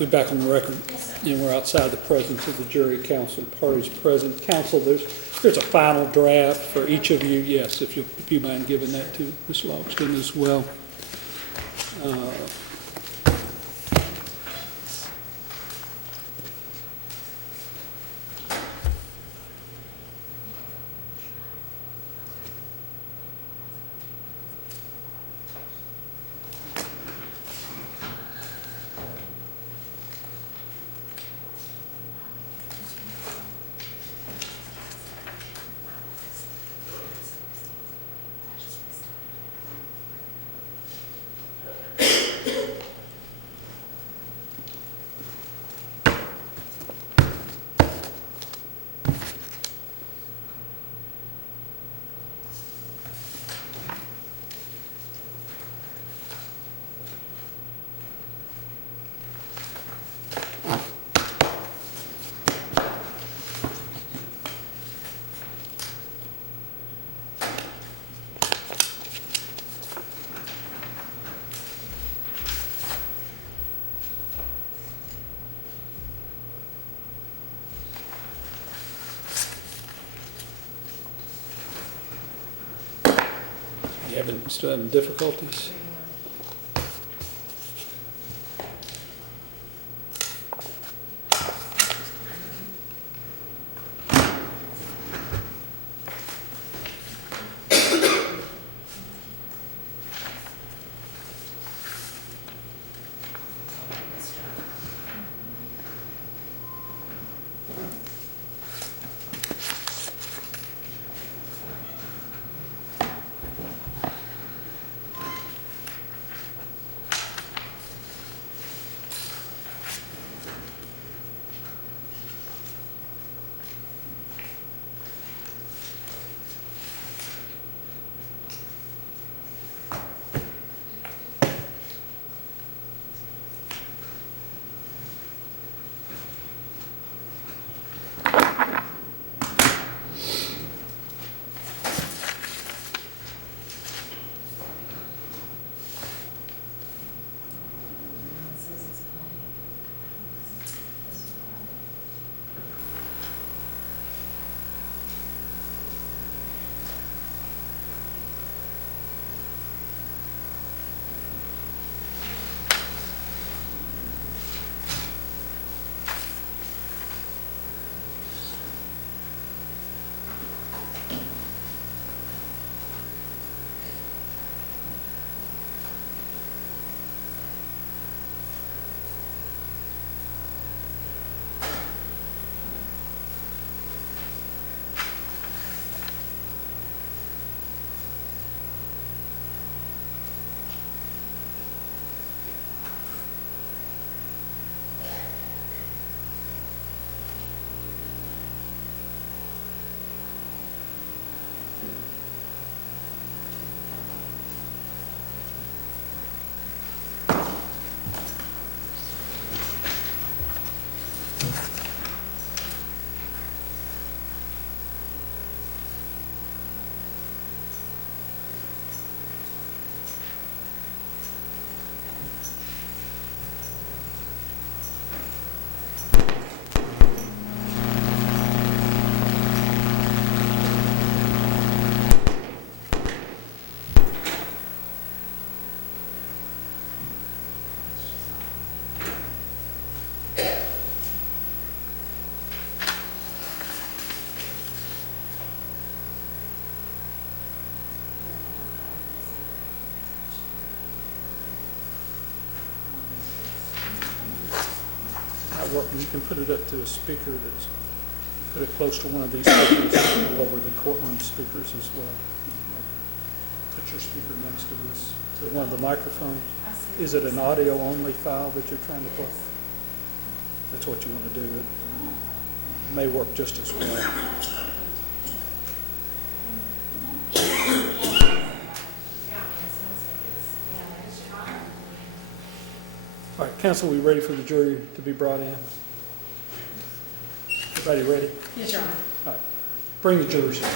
We're back on the record, and we're outside the presence of the jury, counsel, and parties present. Counsel, there's a final draft for each of you. Yes, if you mind giving that to Ms. Logston as well. Still having difficulties? You can put it up to a speaker that's, put it close to one of these speakers over the courtroom speakers as well. Put your speaker next to this, to one of the microphones. Is it an audio only file that you're trying to play? That's what you want to do. It may work just as well. All right, counsel, we ready for the jury to be brought in? Everybody ready? Yes, Your Honor. All right, bring the jurors in.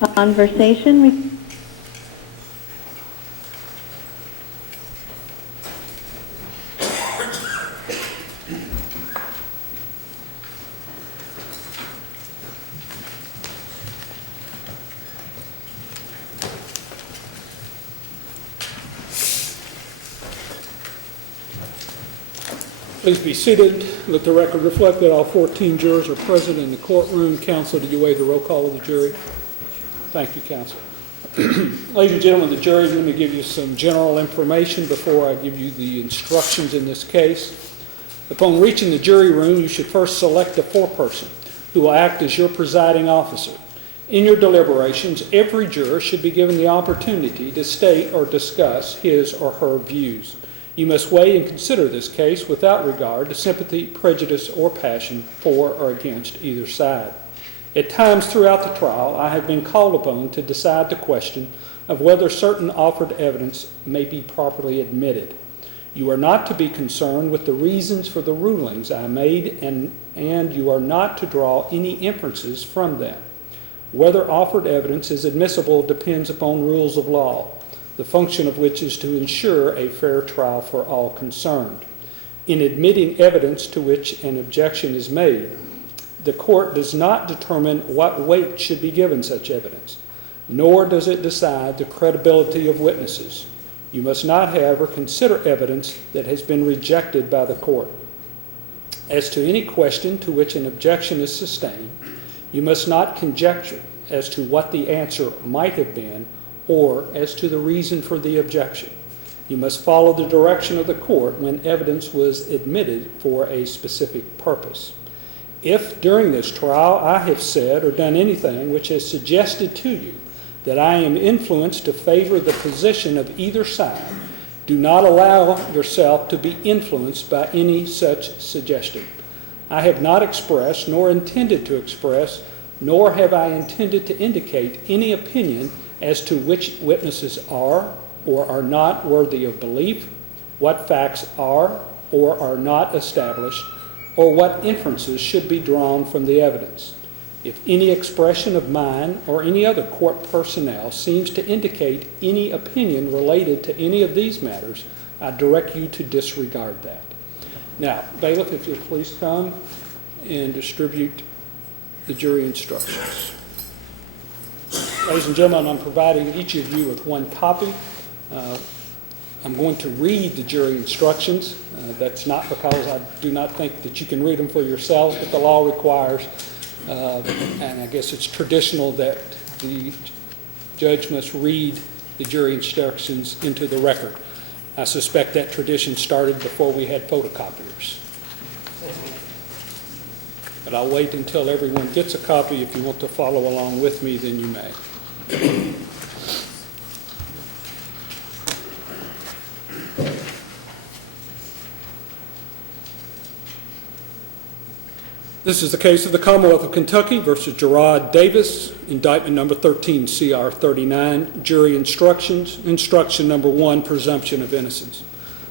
Conversation. Please be seated. Let the record reflect that all 14 jurors are present in the courtroom. Counsel, did you waive the roll call of the jury? Thank you, counsel. Ladies and gentlemen of the jury, let me give you some general information before I give you the instructions in this case. Upon reaching the jury room, you should first select a foreperson who will act as your presiding officer. In your deliberations, every juror should be given the opportunity to state or discuss his or her views. You must weigh and consider this case without regard to sympathy, prejudice, or passion for or against either side. At times throughout the trial, I have been called upon to decide the question of whether certain offered evidence may be properly admitted. You are not to be concerned with the reasons for the rulings I made, and you are not to draw any inferences from them. Whether offered evidence is admissible depends upon rules of law, the function of which is to ensure a fair trial for all concerned. In admitting evidence to which an objection is made, the court does not determine what weight should be given such evidence, nor does it decide the credibility of witnesses. You must not, however, consider evidence that has been rejected by the court. As to any question to which an objection is sustained, you must not conjecture as to what the answer might have been or as to the reason for the objection. You must follow the direction of the court when evidence was admitted for a specific purpose. If during this trial I have said or done anything which has suggested to you that I am influenced to favor the position of either side, do not allow yourself to be influenced by any such suggestion. I have not expressed nor intended to express, nor have I intended to indicate any opinion as to which witnesses are or are not worthy of belief, what facts are or are not established, or what inferences should be drawn from the evidence. If any expression of mine or any other court personnel seems to indicate any opinion related to any of these matters, I direct you to disregard that. Now, bailiff, if you'll please come and distribute the jury instructions. Ladies and gentlemen, I'm providing each of you with one copy. I'm going to read the jury instructions. That's not because I do not think that you can read them for yourselves, but the law requires, and I guess it's traditional, that the judge must read the jury instructions into the record. I suspect that tradition started before we had photocopiers. But I'll wait until everyone gets a copy. If you want to follow along with me, then you may. This is the case of the Commonwealth of Kentucky versus Jarrod Davis, indictment number 13, CR 39, jury instructions. Instruction number 1, presumption of innocence.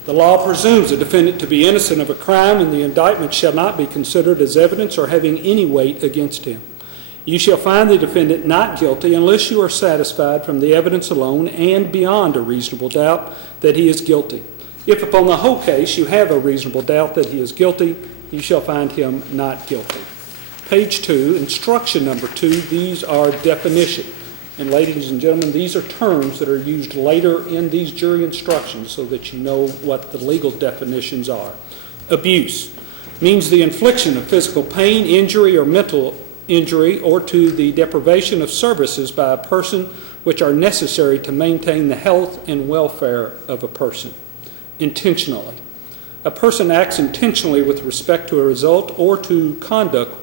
The law presumes a defendant to be innocent of a crime, and the indictment shall not be considered as evidence or having any weight against him. You shall find the defendant not guilty unless you are satisfied from the evidence alone and beyond a reasonable doubt that he is guilty. If upon the whole case you have a reasonable doubt that he is guilty, you shall find him not guilty. Page 2, instruction number 2, these are definitions. And ladies and gentlemen, these are terms that are used later in these jury instructions so that you know what the legal definitions are. Abuse means the infliction of physical pain, injury, or mental injury, or to the deprivation of services by a person which are necessary to maintain the health and welfare of a person. Intentionally. A person acts intentionally with respect to a result or to conduct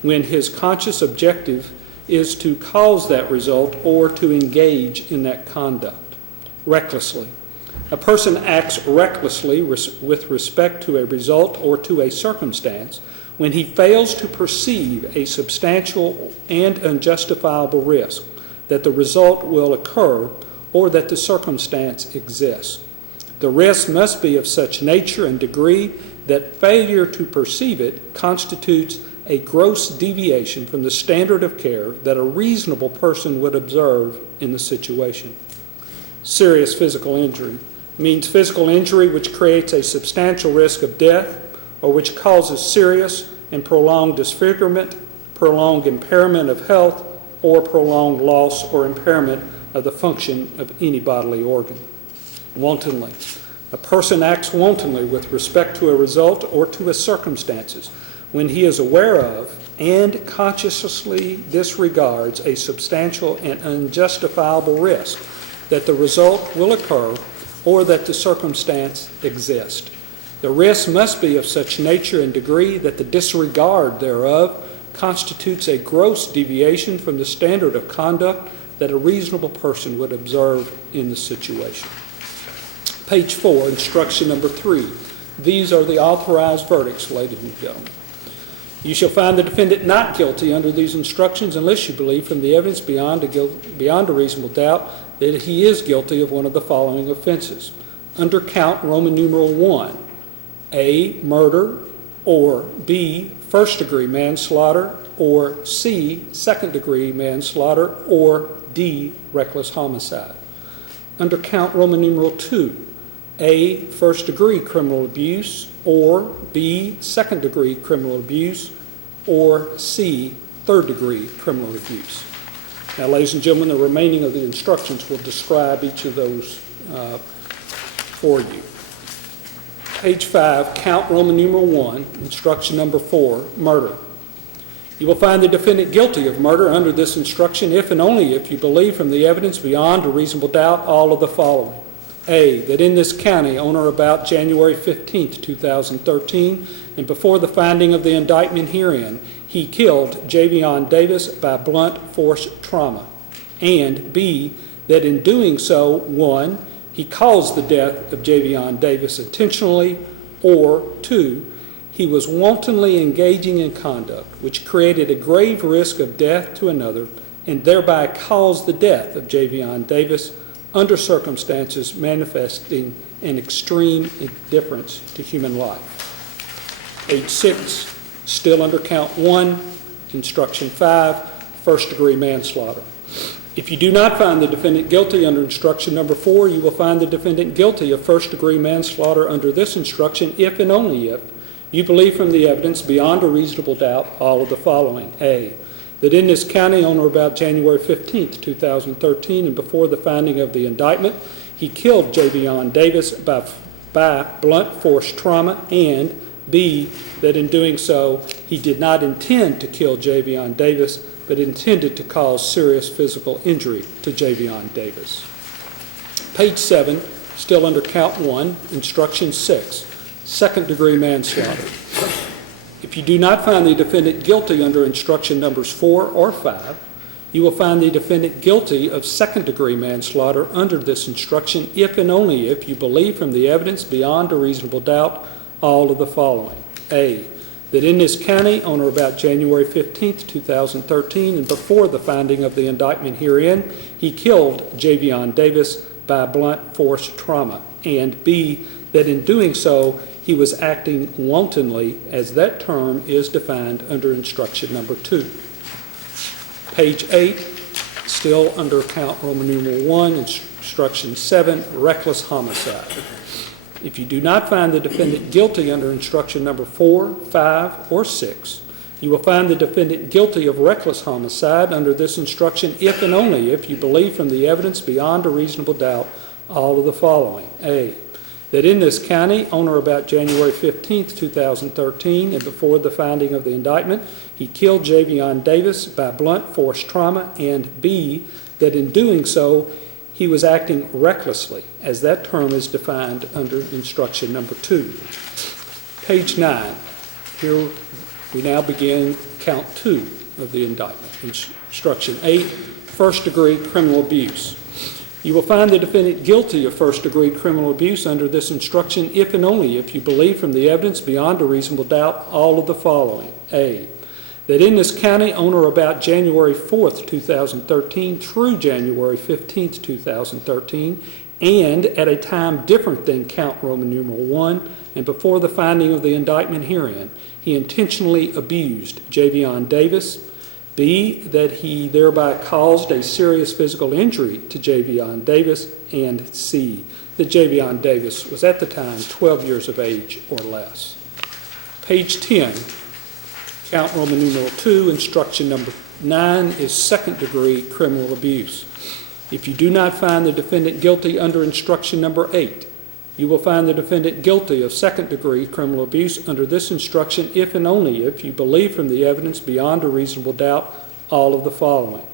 when his conscious objective is to cause that result or to engage in that conduct. Recklessly. A person acts recklessly with respect to a result or to a circumstance when he fails to perceive a substantial and unjustifiable risk that the result will occur or that the circumstance exists. The risk must be of such nature and degree that failure to perceive it constitutes a gross deviation from the standard of care that a reasonable person would observe in the situation. Serious physical injury means physical injury which creates a substantial risk of death or which causes serious and prolonged disfigurement, prolonged impairment of health, or prolonged loss or impairment of the function of any bodily organ. Wantonly. A person acts wantonly with respect to a result or to a circumstances when he is aware of and consciously disregards a substantial and unjustifiable risk that the result will occur or that the circumstance exists. The risk must be of such nature and degree that the disregard thereof constitutes a gross deviation from the standard of conduct that a reasonable person would observe in the situation. Page 4, instruction number 3. These are the authorized verdicts, ladies and gentlemen. You shall find the defendant not guilty under these instructions unless you believe from the evidence beyond a reasonable doubt that he is guilty of one of the following offenses. Under count Roman numeral 1, A, murder, or B, first-degree manslaughter, or C, second-degree manslaughter, or D, reckless homicide. Under count Roman numeral 2, A, first-degree criminal abuse, or B, second-degree criminal abuse, or C, third-degree criminal abuse. Now, ladies and gentlemen, the remaining of the instructions will describe each of those for you. Page 5, count Roman numeral 1, instruction number 4, murder. You will find the defendant guilty of murder under this instruction if and only if you believe from the evidence beyond a reasonable doubt all of the following. A, that in this county on or about January 15, 2013, and before the finding of the indictment herein, he killed Javion Davis by blunt force trauma. And B, that in doing so, 1, he caused the death of Javion Davis intentionally, or 2, he was wantonly engaging in conduct which created a grave risk of death to another and thereby caused the death of Javion Davis under circumstances manifesting an extreme indifference to human life. Page 6, still under count 1, instruction 5, first-degree manslaughter. If you do not find the defendant guilty under instruction number 4, you will find the defendant guilty of first-degree manslaughter under this instruction if and only if you believe from the evidence beyond a reasonable doubt all of the following. A, that in this county on or about January 15, 2013, and before the finding of the indictment, he killed Javion Davis by blunt force trauma, and B, that in doing so, he did not intend to kill Javion Davis, but intended to cause serious physical injury to Javion Davis. Page 7, still under count 1, instruction 6, second-degree manslaughter. If you do not find the defendant guilty under instruction numbers 4 or 5, you will find the defendant guilty of second-degree manslaughter under this instruction if and only if you believe from the evidence beyond a reasonable doubt all of the following. A, that in this county on or about January 15, 2013, and before the finding of the indictment herein, he killed Javion Davis by blunt force trauma, and B, that in doing so, he was acting wantonly, as that term is defined under instruction number 2. Page 8, still under count Roman numeral 1, instruction 7, reckless homicide. If you do not find the defendant guilty under instruction number 4, 5, or 6, you will find the defendant guilty of reckless homicide under this instruction if and only if you believe from the evidence beyond a reasonable doubt all of the following. A, that in this county on or about January 15, 2013, and before the finding of the indictment, he killed Javion Davis by blunt force trauma, and B, that in doing so, he was acting recklessly, as that term is defined under instruction number 2. Page 9. Here we now begin count 2 of the indictment. Instruction 8, first-degree criminal abuse. You will find the defendant guilty of first-degree criminal abuse under this instruction if and only if you believe from the evidence beyond a reasonable doubt all of the following. A, that in this county on or about January 4th, 2013 through January 15th, 2013, and at a time different than count Roman numeral 1, and before the finding of the indictment herein, he intentionally abused Javion Davis. B, that he thereby caused a serious physical injury to Javion Davis. And C, that Javion Davis was at the time 12 years of age or less. Page 10, count Roman numeral 2, instruction number 9 is second-degree criminal abuse. If you do not find the defendant guilty under instruction number 8, you will find the defendant guilty of second-degree criminal abuse under this instruction if and only if you believe from the evidence beyond a reasonable doubt all of the following.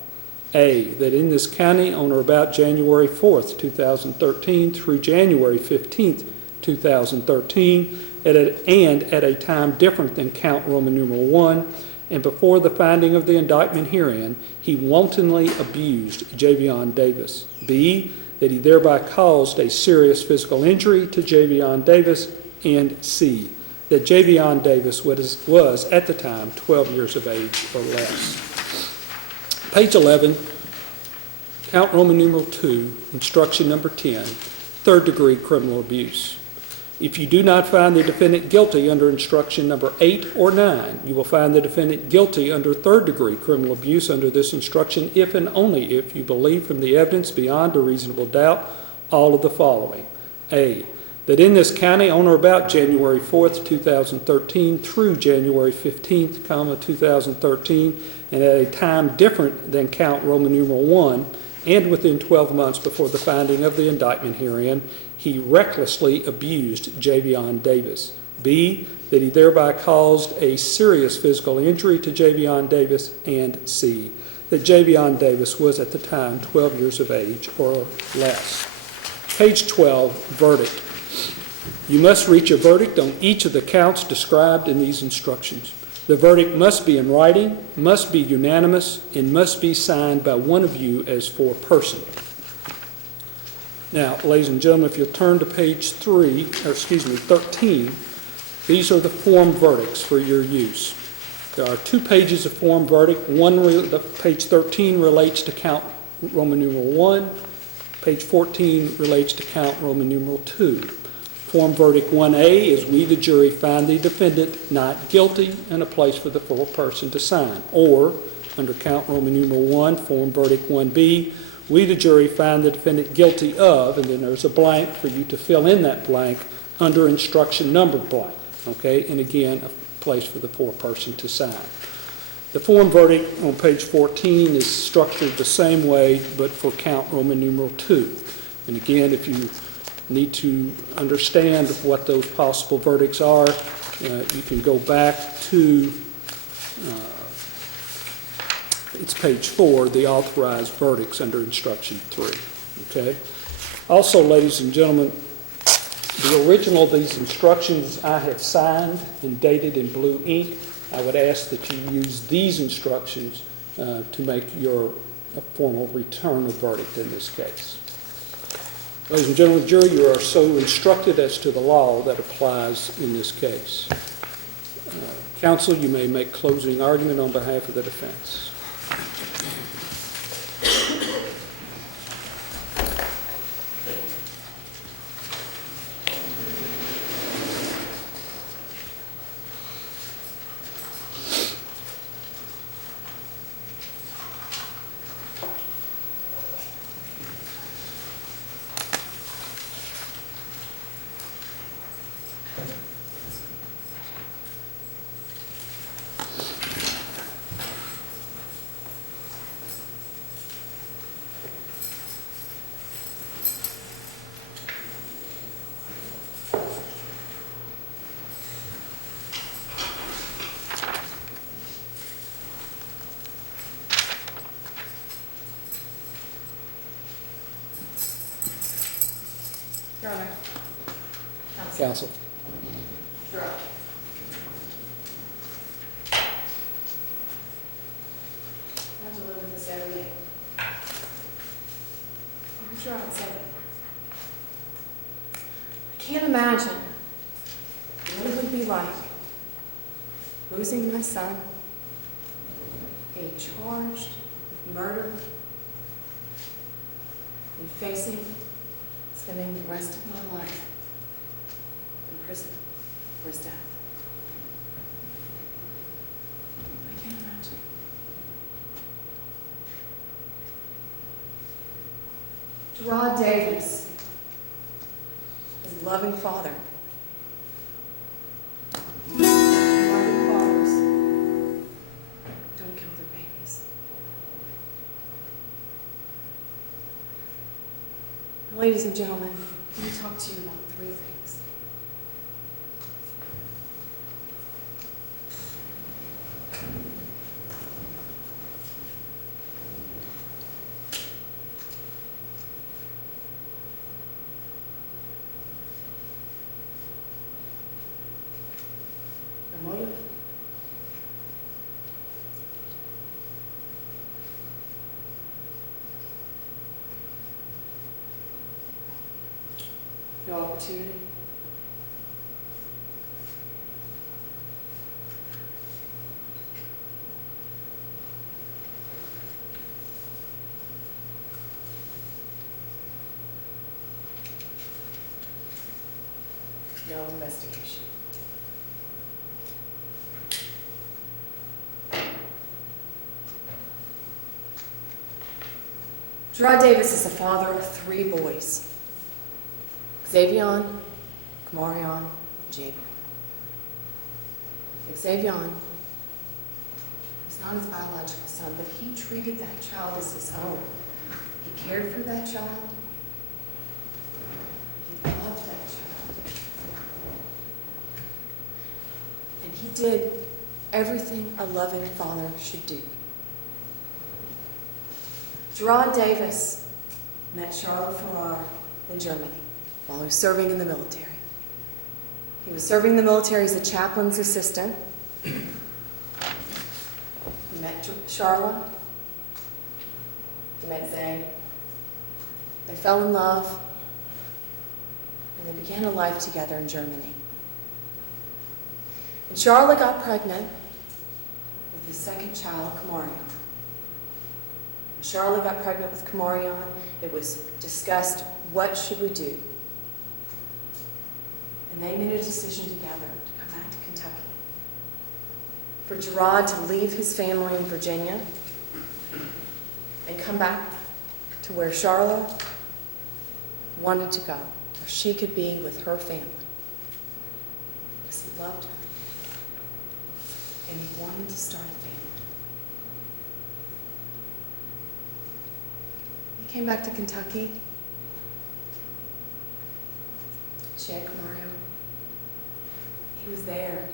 A, that in this county on or about January 4th, 2013 through January 15th, 2013, and at a time different than count Roman numeral 1, and before the finding of the indictment herein, he wantonly abused Javion Davis. B, that he thereby caused a serious physical injury to Javion Davis. And C, that Javion Davis was at the time 12 years of age or less. Page 11, count Roman numeral 2, instruction number 10, third-degree criminal abuse. If you do not find the defendant guilty under instruction number 8 or 9, you will find the defendant guilty under third-degree criminal abuse under this instruction if and only if you believe from the evidence beyond a reasonable doubt all of the following. A, that in this county on or about January 4th, 2013 through January 15th, 2013, and at a time different than count Roman numeral 1, and within 12 months before the finding of the indictment herein, he recklessly abused Javion Davis. B, that he thereby caused a serious physical injury to Javion Davis. And C, that Javion Davis was at the time 12 years of age or less. Page 12, verdict. You must reach a verdict on each of the counts described in these instructions. The verdict must be in writing, must be unanimous, and must be signed by one of you as foreperson. Now, ladies and gentlemen, if you'll turn to page 13, these are the form verdicts for your use. There are 2 pages of form verdict. Page 13 relates to count Roman numeral 1. Page 14 relates to count Roman numeral 2. Form verdict 1A is we, the jury, find the defendant not guilty and a place for the foreperson to sign. Or, under count Roman numeral 1, form verdict 1B, we, the jury, find the defendant guilty of, and then there's a blank for you to fill in that blank under instruction number blank. Okay, and again, a place for the foreperson to sign. The form verdict on page 14 is structured the same way, but for count Roman numeral 2. And again, if you need to understand what those possible verdicts are, you can go back to, it's page 4, the authorized verdicts under instruction 3. Okay. Also, ladies and gentlemen, the original of these instructions I have signed and dated in blue ink. I would ask that you use these instructions to make your formal return of verdict in this case. Ladies and gentlemen of the jury, you are so instructed as to the law that applies in this case. Counsel, you may make closing argument on behalf of the defense. Your Honor. Counsel. Jarrod. I have to live with this every day. I'm sure I'll say it. I can't imagine what it would be like losing my son, being charged with murder, and facing his spending the rest of my life in prison for his death. I can't imagine. Jarrod Davis, his loving father. Loving fathers don't kill their babies. Ladies and gentlemen, let me talk to you about three things. The motive, the opportunity, no investigation. Jarrod Davis is the father of three boys: Xavion, Kamarion, and Jaden. Xavion was not his biological son, but he treated that child as his own. He cared for that child. He loved that child. And he did everything a loving father should do. Jarrod Davis met Charlotte Farrar in Germany while he was serving in the military. He was serving the military as a chaplain's assistant. He met Charlotte. He met Zay. They fell in love, and they began a life together in Germany. And Charlotte got pregnant with his second child, Kamarion. When Charlotte got pregnant with Kamarion, it was discussed, what should we do? And they made a decision together to come back to Kentucky. For Jarrod to leave his family in Virginia and come back to where Charlotte wanted to go, where she could be with her family. Because he loved her. And he wanted to start a family. He came back to Kentucky. She had Kamarion. He was there.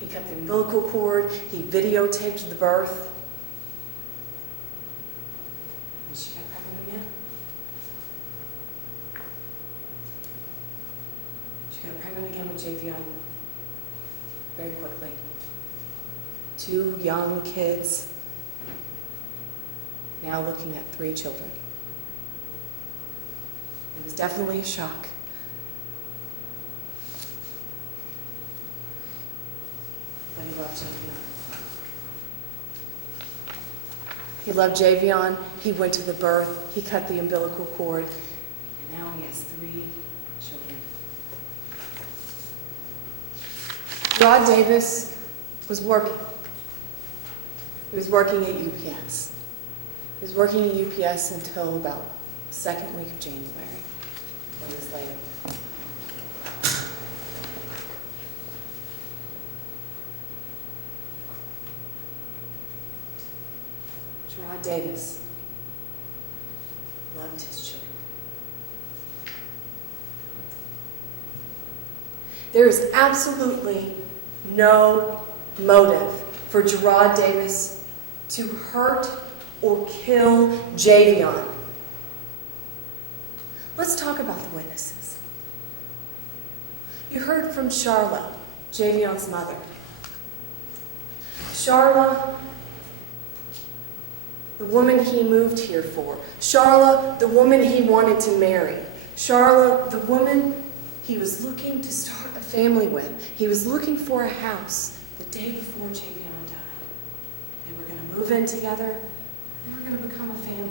He cut the umbilical cord. He videotaped the birth. And she got pregnant again. She got pregnant again with Javion very quickly. 2 young kids, now looking at 3 children. It was definitely a shock. But he loved Javion. He loved Javion. He went to the birth. He cut the umbilical cord. And now he has 3 children. Jarrod Davis was working. He was working at UPS. He was working at UPS until about the second week of January. 1 year later. Jarrod Davis loved his children. There is absolutely no motive for Jarrod Davis to hurt or kill Javion. Let's talk about the witnesses. You heard from Charlotte, Javion's mother. Charlotte, the woman he moved here for. Charlotte, the woman he wanted to marry. Charlotte, the woman he was looking to start a family with. He was looking for a house the day before Javion died. They were going to move in together. They were going to become a family.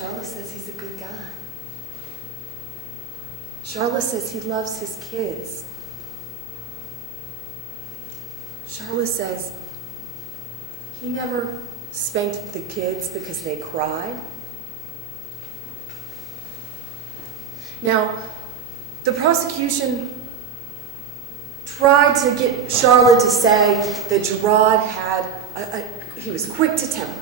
Charlotte says he's a good guy. Charlotte says he loves his kids. Charlotte says he never spanked the kids because they cried. Now, the prosecution tried to get Charlotte to say that Jarrod he was quick to temper.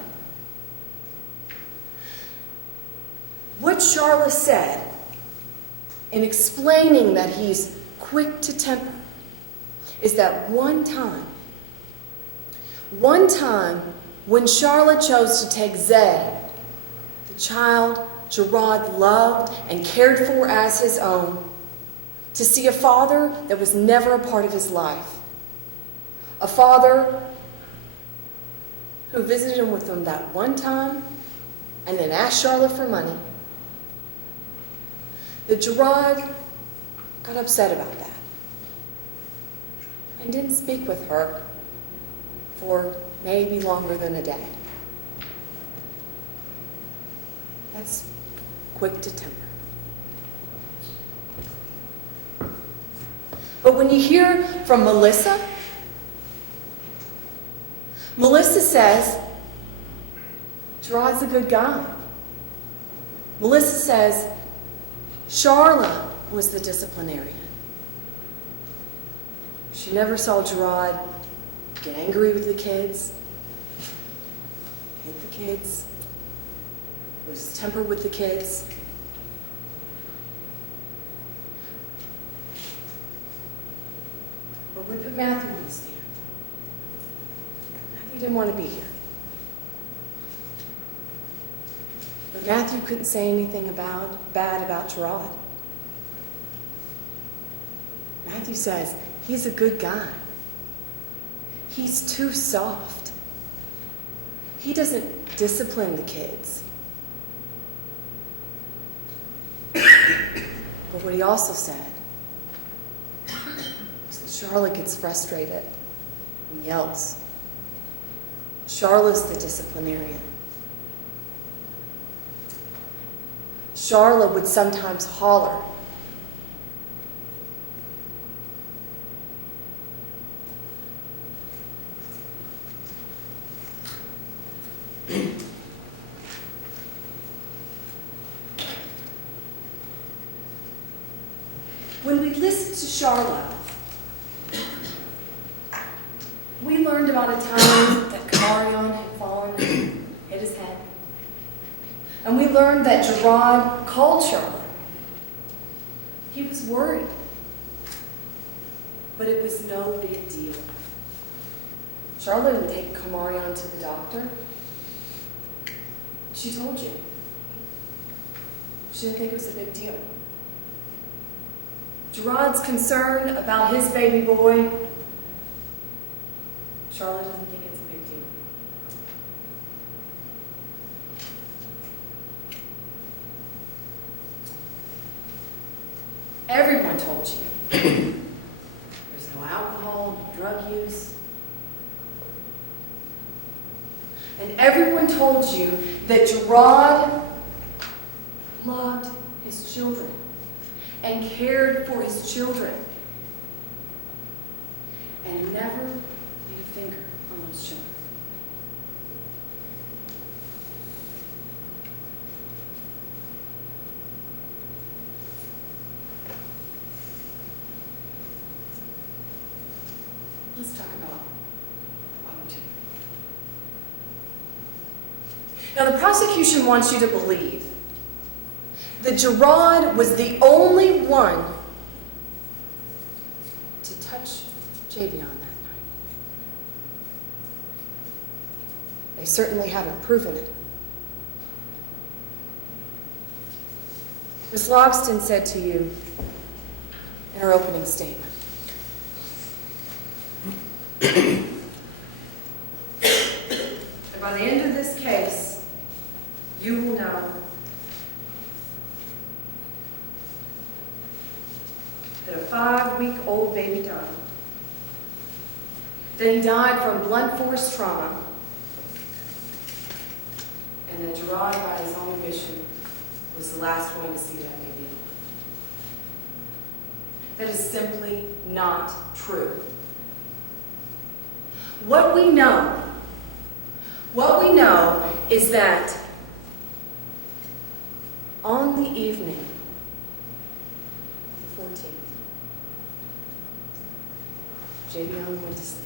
What Charlotte said in explaining that he's quick to temper is that one time when Charlotte chose to take Zay, the child Jarrod loved and cared for as his own, to see a father that was never a part of his life. A father who visited him with him that one time and then asked Charlotte for money. That Jarrod got upset about that and didn't speak with her for maybe longer than a day. That's quick to temper. But when you hear from Melissa, Melissa says, Jarrod's a good guy. Melissa says, Charlotte was the disciplinarian. She never saw Jarrod get angry with the kids, hit the kids, lose his temper with the kids. But we put Matthew on the stand. Matthew didn't want to be here. But Matthew couldn't say anything bad about Jarrod. Matthew says, he's a good guy. He's too soft. He doesn't discipline the kids. But what he also said is that Charlotte gets frustrated and yells. Charlotte's the disciplinarian. Charlotte would sometimes holler. When we listened to Charlotte, we learned about a time that Kamarion had fallen and hit his head. And we learned that Jarrod called Charlotte. He was worried. But it was no big deal. Charlotte didn't take Kamarion to the doctor. She told you. She didn't think it was a big deal. Jarrod's concerned about his baby boy. Charlotte doesn't think it's a big deal. Everyone told you there's no alcohol, drug use. And everyone told you that Jarrod loved his children and cared for his children and never laid a finger on those children. Let's talk about opportunity. Now, the prosecution wants you to believe that Jarrod was the only one to touch Javion that night. They certainly haven't proven it. Ms. Logston said to you in her opening statement, that by the end of this case, you will know that a 5-week-old baby died. That he died from blunt force trauma. And that Jarrod, by his own admission, the last one to see that baby. That is simply not true. What we know is that on the evening of the 14th, Javion went to sleep.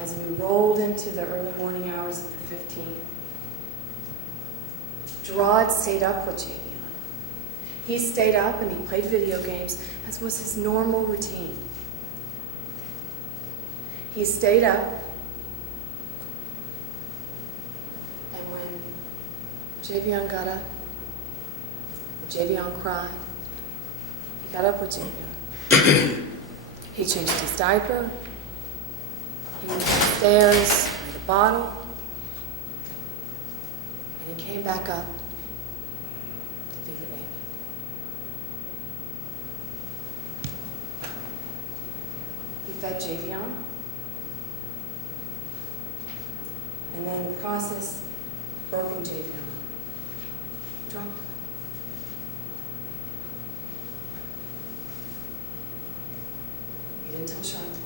As we rolled into the early morning hours of the 15th, Jarrod stayed up with Javion. He stayed up and he played video games, as was his normal routine. He stayed up, and when Javion got up, Javion cried, he got up with Javion. He changed his diaper, he went downstairs with a bottle, and he came back up to feed the baby. He fed Javion, and then in the process, broken Javion. Dropped him. He didn't tell Charlotte.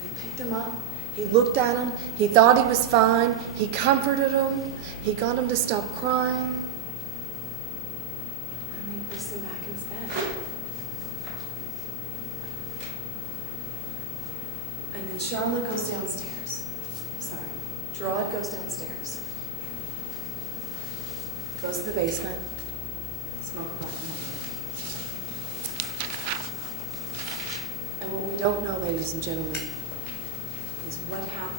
They picked him up. He looked at him. He thought he was fine. He comforted him. He got him to stop crying. And they placed him back in his bed. And then Charlotte goes downstairs. Sorry. Jarrod goes downstairs. Goes to the basement. Smoke a black and white. And what we don't know, ladies and gentlemen, is what happened.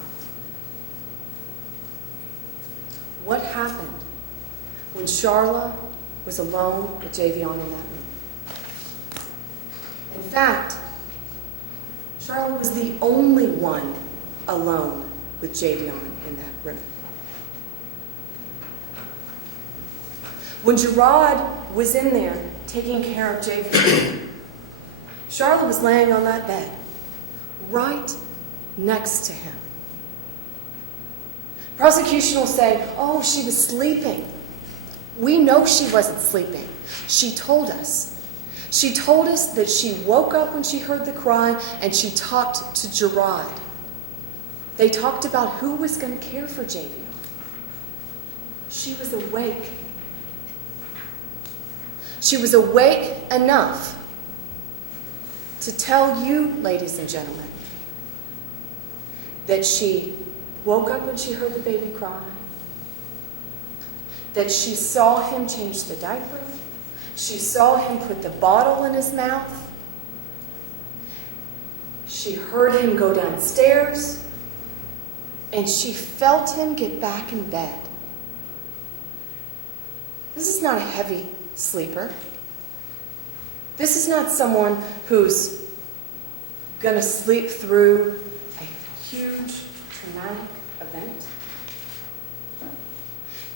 What happened when Charlotte was alone with Javion in that room? In fact, Charlotte was the only one alone with Javion in that room. When Jarrod was in there taking care of Javion, Charlotte was laying on that bed, right next to him. Prosecution will say, oh, she was sleeping. We know she wasn't sleeping. She told us. She told us that she woke up when she heard the cry and she talked to Jarrod. They talked about who was going to care for Javion. She was awake. She was awake enough to tell you, ladies and gentlemen, that she woke up when she heard the baby cry, that she saw him change the diaper, she saw him put the bottle in his mouth, she heard him go downstairs, and she felt him get back in bed. This is not a heavy sleeper. This is not someone who's going to sleep through a huge traumatic event.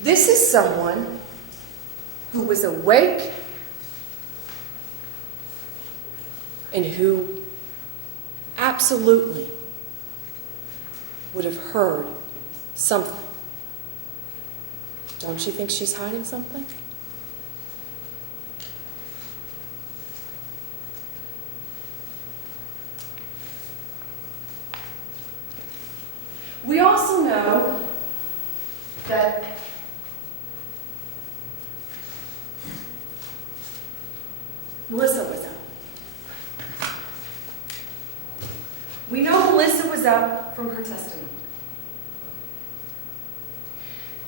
This is someone who was awake and who absolutely would have heard something. Don't you think she's hiding something? We also know that Melissa was up. We know Melissa was up from her testimony.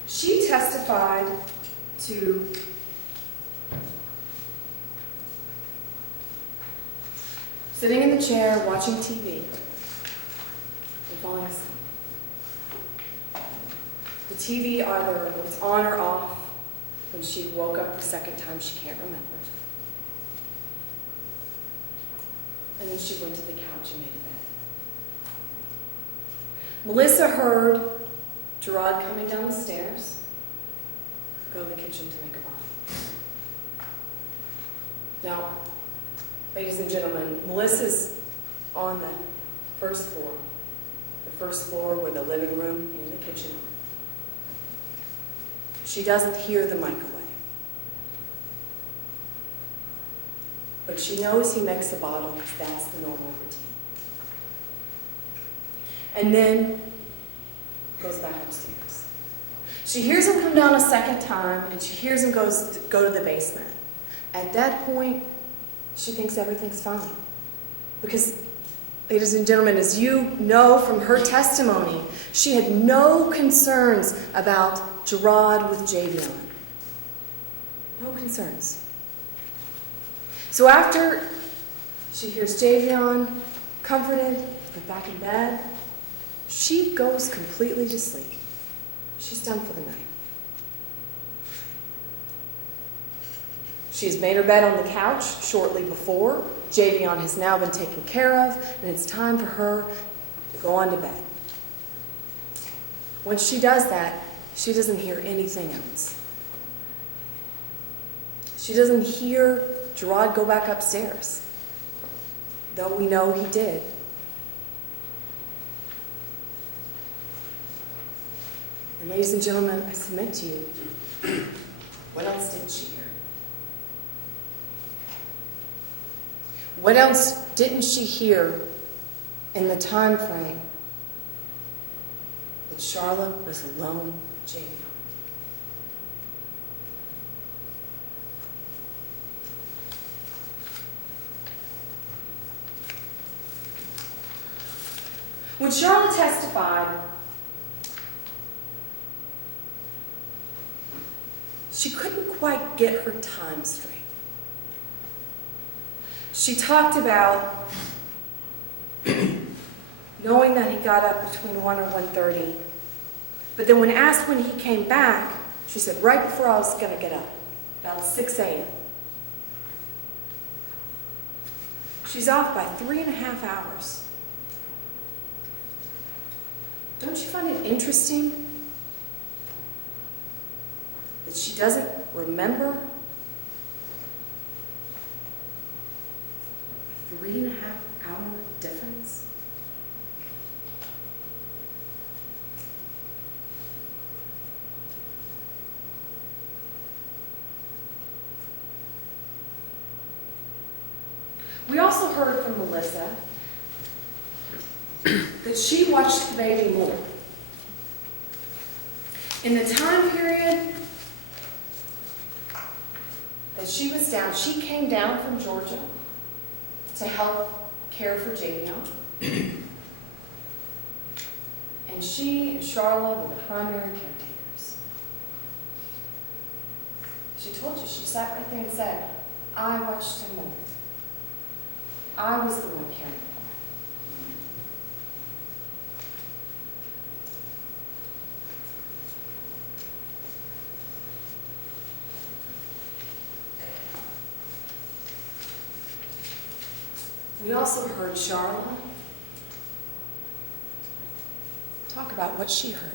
She testified to sitting in the chair watching TV and falling asleep. The TV either was on or off. When she woke up the second time, she can't remember. And then she went to the couch and made a bed. Melissa heard Jarrod coming down the stairs, go to the kitchen to make a bath. Now, ladies and gentlemen, Melissa's on the first floor. The first floor where the living room and the kitchen are. She doesn't hear the microwave. But she knows he makes a bottle because that's the normal routine. And then goes back upstairs. She hears him come down a second time, and she hears him go to the basement. At that point, she thinks everything's fine. Because, ladies and gentlemen, as you know from her testimony, she had no concerns about Jarrod with Javion. No concerns. So after she hears Javion comforted and back in bed, she goes completely to sleep. She's done for the night. She's made her bed on the couch shortly before. Javion has now been taken care of, and it's time for her to go on to bed. When she does that, she doesn't hear anything else. She doesn't hear Jarrod go back upstairs, though we know he did. And ladies and gentlemen, I submit to you, what else didn't she hear? What else didn't she hear in the time frame that Charlotte was alone with Javion? When Charlotte testified, she couldn't quite get her time straight. She talked about knowing that he got up between 1 or 1:30, but then when asked when he came back, she said, right before I was going to get up, about 6 a.m. She's off by 3.5 hours. Don't you find it interesting that she doesn't remember a 3.5 hour difference? We also heard from Melissa that she watched the baby more. In the time period that she was down, she came down from Georgia to help care for Javion. And she and Charlotte were the primary caretakers. She told you, she sat right there and said, I watched him more. I was the one caring for him. We also heard Charlotte talk about what she heard.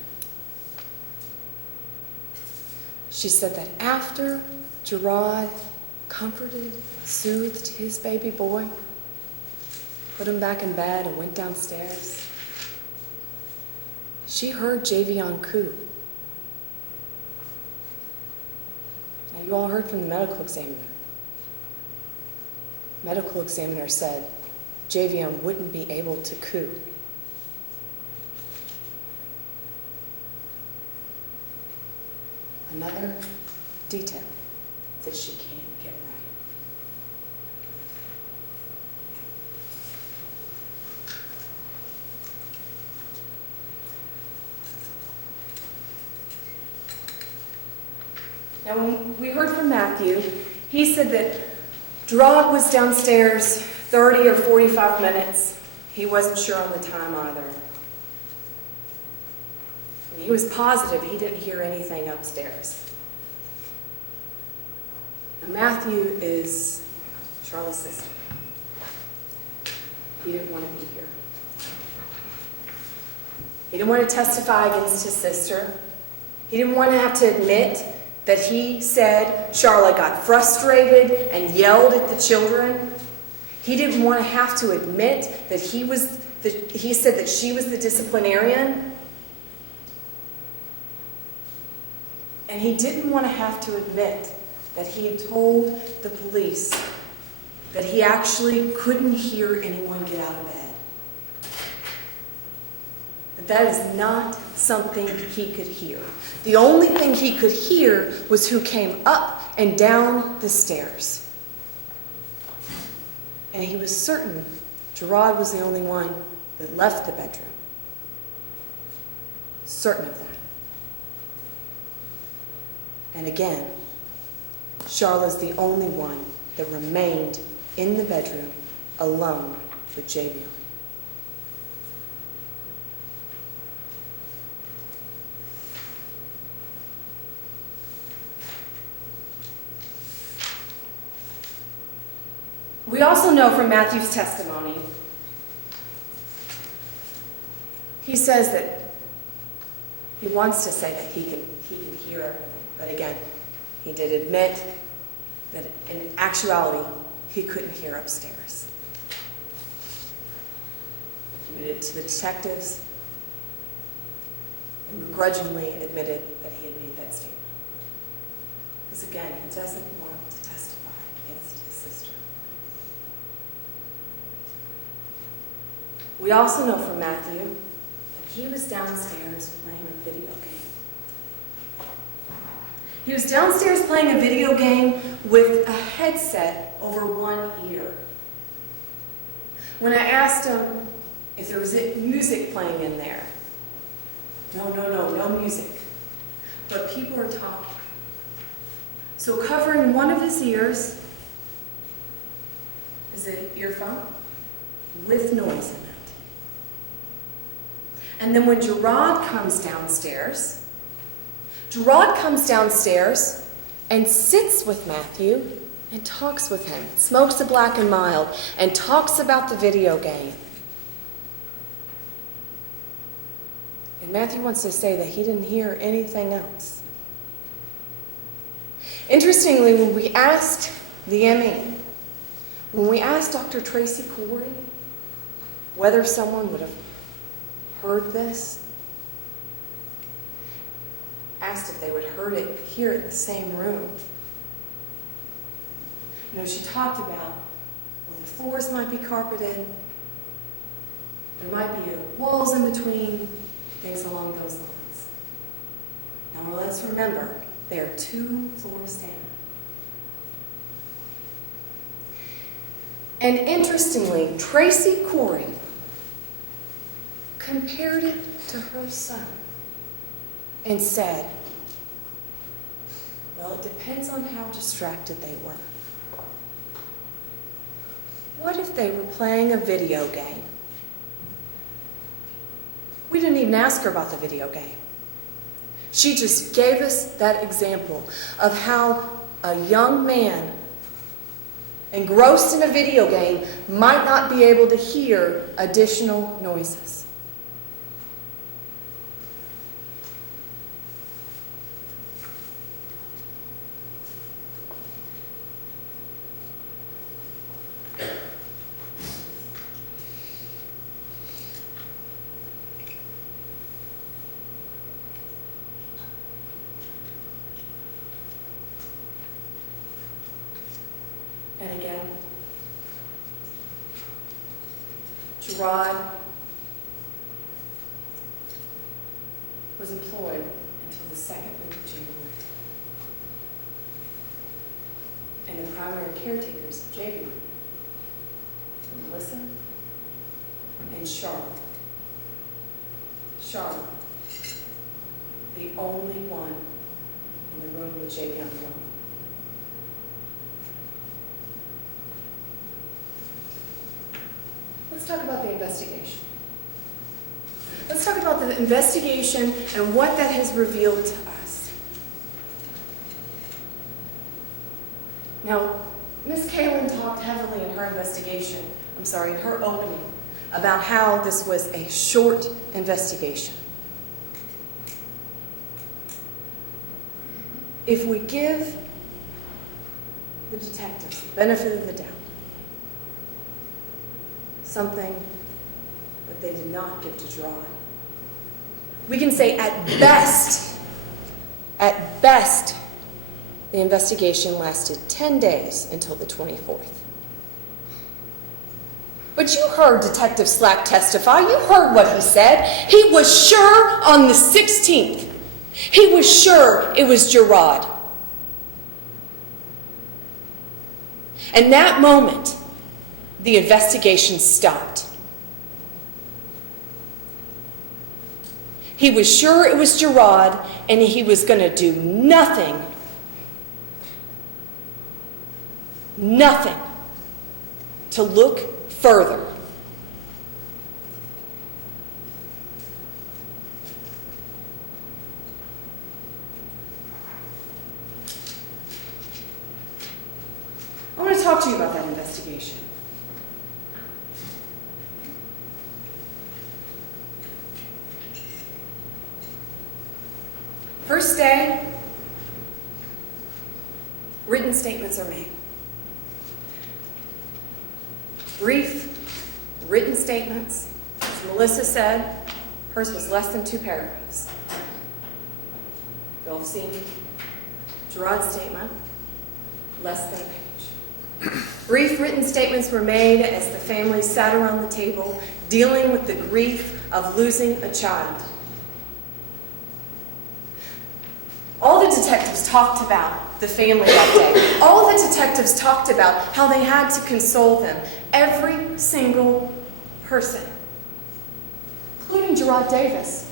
She said that after Jarrod comforted, soothed his baby boy, put him back in bed and went downstairs, she heard Javion coo. Now, you all heard from the medical examiner. Medical examiner said Javion wouldn't be able to coo. Another detail that she can't get right. Now, when we heard from Matthew, he said that Jarrod was downstairs 30 or 45 minutes. He wasn't sure on the time either. And he was positive he didn't hear anything upstairs. Now, Matthew is Charlotte's sister. He didn't want to be here. He didn't want to testify against his sister. He didn't want to have to admit that he said Charlotte got frustrated and yelled at the children. He didn't want to have to admit that he said that she was the disciplinarian. And he didn't want to have to admit that he had told the police that he actually couldn't hear anyone get out of bed. That is not something he could hear. The only thing he could hear was who came up and down the stairs. And he was certain Jarrod was the only one that left the bedroom. Certain of that. And again, Charlotte's the only one that remained in the bedroom alone with Javion. We also know from Matthew's testimony, he says that he wants to say that he can hear everything. But again, he did admit that in actuality, he couldn't hear upstairs. He admitted to the detectives and begrudgingly admitted that he had made that statement. Because again, he doesn't want to testify against his sister. We also know from Matthew that he was downstairs playing a video game. He was downstairs playing a video game with a headset over one ear. When I asked him if there was music playing in there, no music. But people were talking. So covering one of his ears is an earphone with noise in it. And then when Jarrod comes downstairs and sits with Matthew and talks with him, smokes a black and mild, and talks about the video game. And Matthew wants to say that he didn't hear anything else. Interestingly, when we asked the ME, when we asked Dr. Tracy Corey whether someone would have heard this, asked if they would hear it in the same room. You know, she talked about, well, the floors might be carpeted, there might be walls in between, things along those lines. Now let's remember, they are 2 floors down. And interestingly, Tracy Corey compared it to her son and said, well, it depends on how distracted they were. What if they were playing a video game? We didn't even ask her about the video game. She just gave us that example of how a young man engrossed in a video game might not be able to hear additional noises. And again, Jarrod was employed until the 2nd week of January. And the primary caretakers of Javion were Melissa and Charlotte. Charlotte, the only one in the room with Javion alone. Let's talk about the investigation. Let's talk about the investigation and what that has revealed to us. Now, Ms. Kalen talked heavily in her investigation, in her opening, about how this was a short investigation. If we give the detectives the benefit of the doubt, something that they did not give to Jarrod, we can say at At best, the investigation lasted 10 days until the 24th. But you heard Detective Slack testify. You heard what he said. He was sure on the 16th. He was sure it was Jarrod. And that moment, the investigation stopped. He was sure it was Jarrod, and he was going to do nothing to look further. I want to talk to you about that investigation. First day, written statements are made. Brief, written statements. As Melissa said, hers was less than 2 paragraphs. You'll have seen Jarrod's statement, less than a page. Brief written statements were made as the family sat around the table dealing with the grief of losing a child. All the detectives talked about the family that day. All the detectives talked about how they had to console them. Every single person, including Jarrod Davis,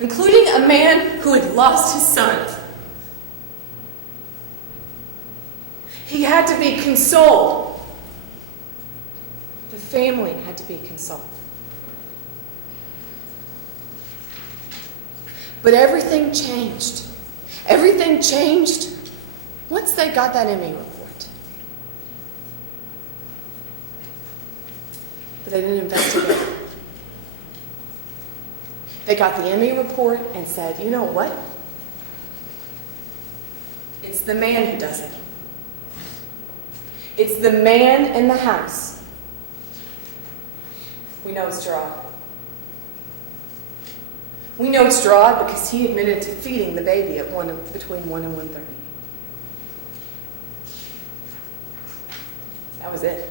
including a man who had lost his son. He had to be consoled. The family had to be consoled. But everything changed. Everything changed once they got that ME report. But they didn't investigate. They got the ME report and said, you know what? It's the man who does it. It's the man in the house. We know it's Jarrod. We know it's Jarrod because he admitted to feeding the baby at between 1 and 1:30. That was it.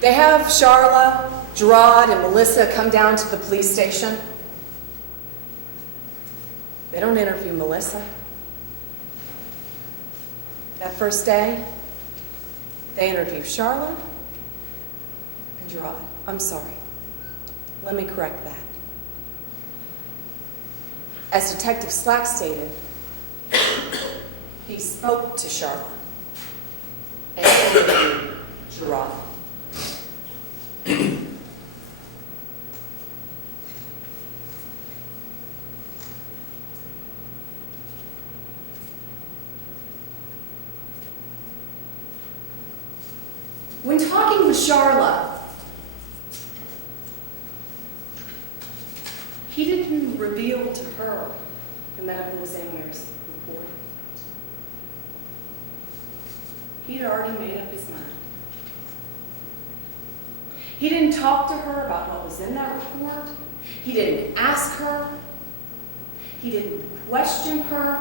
They have Charla, Jarrod, and Melissa come down to the police station. They don't interview Melissa. That first day, they interview Charla and Jarrod. I'm sorry. Let me correct that. As Detective Slack stated, he spoke to Charla and interviewed Jarrod. When talking with Charla, he didn't reveal to her the medical examiner's report. He'd already made up his mind. He didn't talk to her about what was in that report. He didn't ask her. He didn't question her.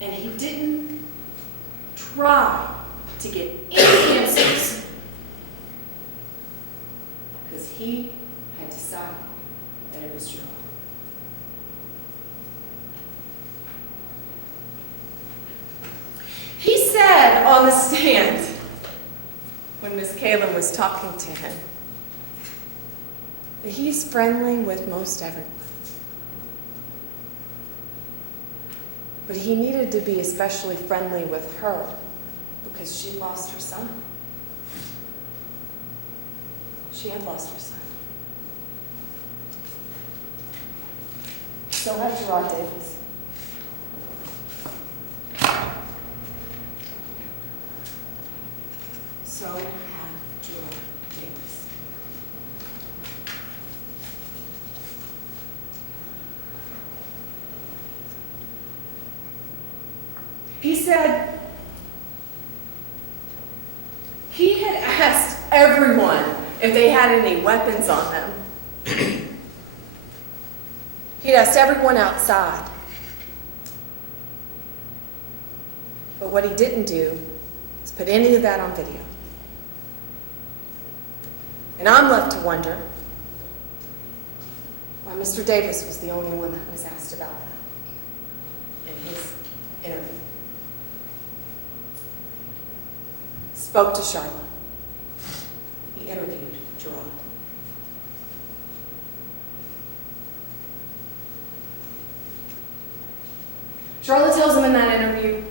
And he didn't try to get any answers because he had decided that it was Jarrod. He said on the stand when Miss Kaylin was talking to him that he's friendly with most everyone. But he needed to be especially friendly with her because she lost her son. She had lost her son. So had Jarrod Davis. So had Jarrod Davis. He said he had asked everyone if they had any weapons on them. He'd asked everyone outside. But what he didn't do is put any of that on video. And I'm left to wonder why Mr. Davis was the only one that was asked about that in his interview. Spoke to Charlotte. He interviewed Jarrod. Charlotte tells him in that interview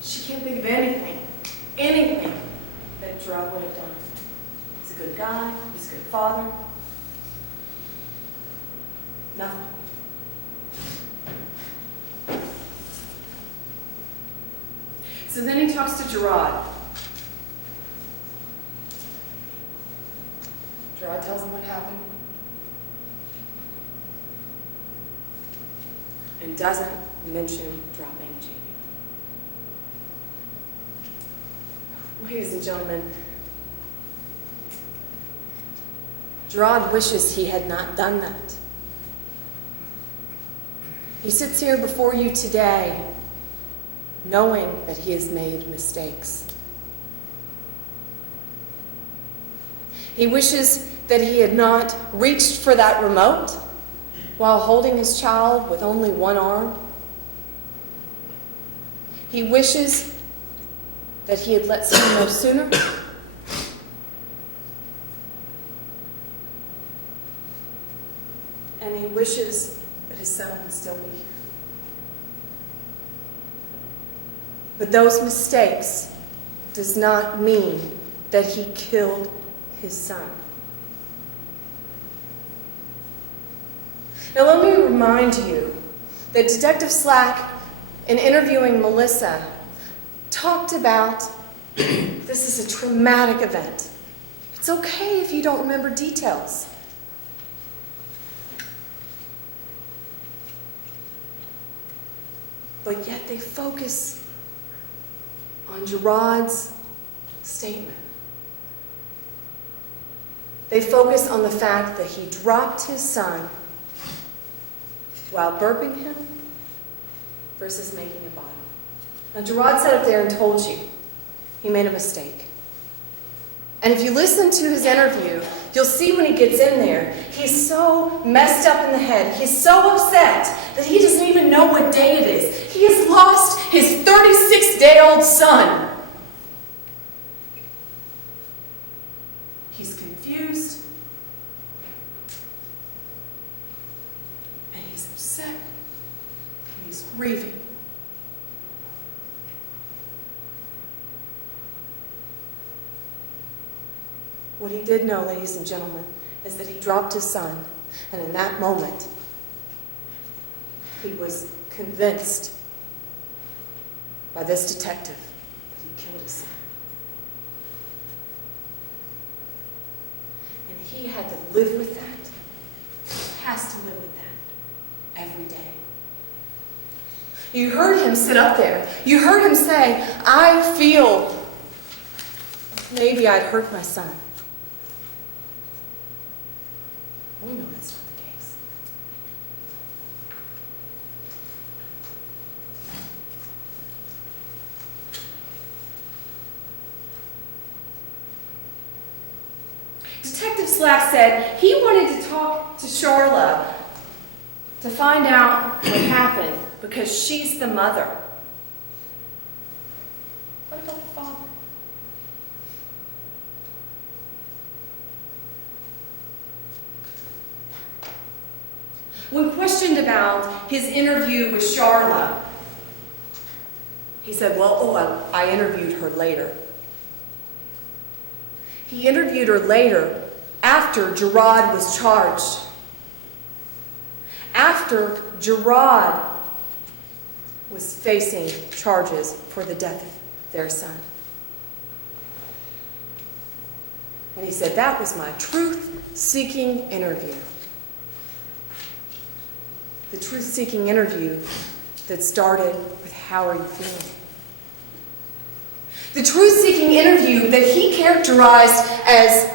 she can't think of anything that Jarrod would have done. He's a good guy, he's a good father. Nothing. So then he talks to Jarrod. Jarrod tells him what happened. And doesn't mention dropping Jamie. Ladies and gentlemen, Jarrod wishes he had not done that. He sits here before you today knowing that he has made mistakes. He wishes that he had not reached for that remote while holding his child with only one arm. He wishes that he had let someone know sooner. And he wishes that his son would still be here. But those mistakes does not mean that he killed his son. Now let me remind you that Detective Slack, in interviewing Melissa, talked about this is a traumatic event. It's okay if you don't remember details. But yet they focus on Jarrod's statement. They focus on the fact that he dropped his son while burping him versus making a bottle. Now, Jarrod sat up there and told you he made a mistake. And if you listen to his interview, you'll see when he gets in there, he's so messed up in the head, he's so upset that he doesn't even know what day it is. He has lost his 36-day-old son. He's confused. And he's upset. And he's grieving. What he did know, ladies and gentlemen, is that he dropped his son, and in that moment, he was convinced by this detective that he killed his son. And he had to live with that. He has to live with that every day. You heard him sit up there. You heard him say, I feel maybe I'd hurt my son. We know that's not the case. Detective Slack said he wanted to talk to Charla to find out what happened because she's the mother. What about the father? When questioned about his interview with Charla, he said, I interviewed her later. He interviewed her later after Jarrod was charged. After Jarrod was facing charges for the death of their son. And he said, that was my truth-seeking interview. The truth-seeking interview that started with, how are you feeling? The truth-seeking interview that he characterized as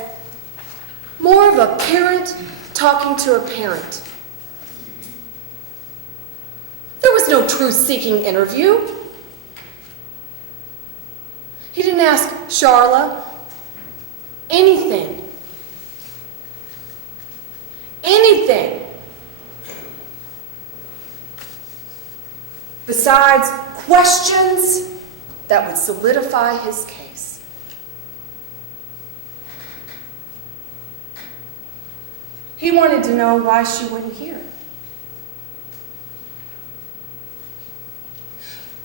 more of a parent talking to a parent. There was no truth-seeking interview. He didn't ask Charla anything. Anything. Besides questions that would solidify his case. He wanted to know why she wouldn't hear.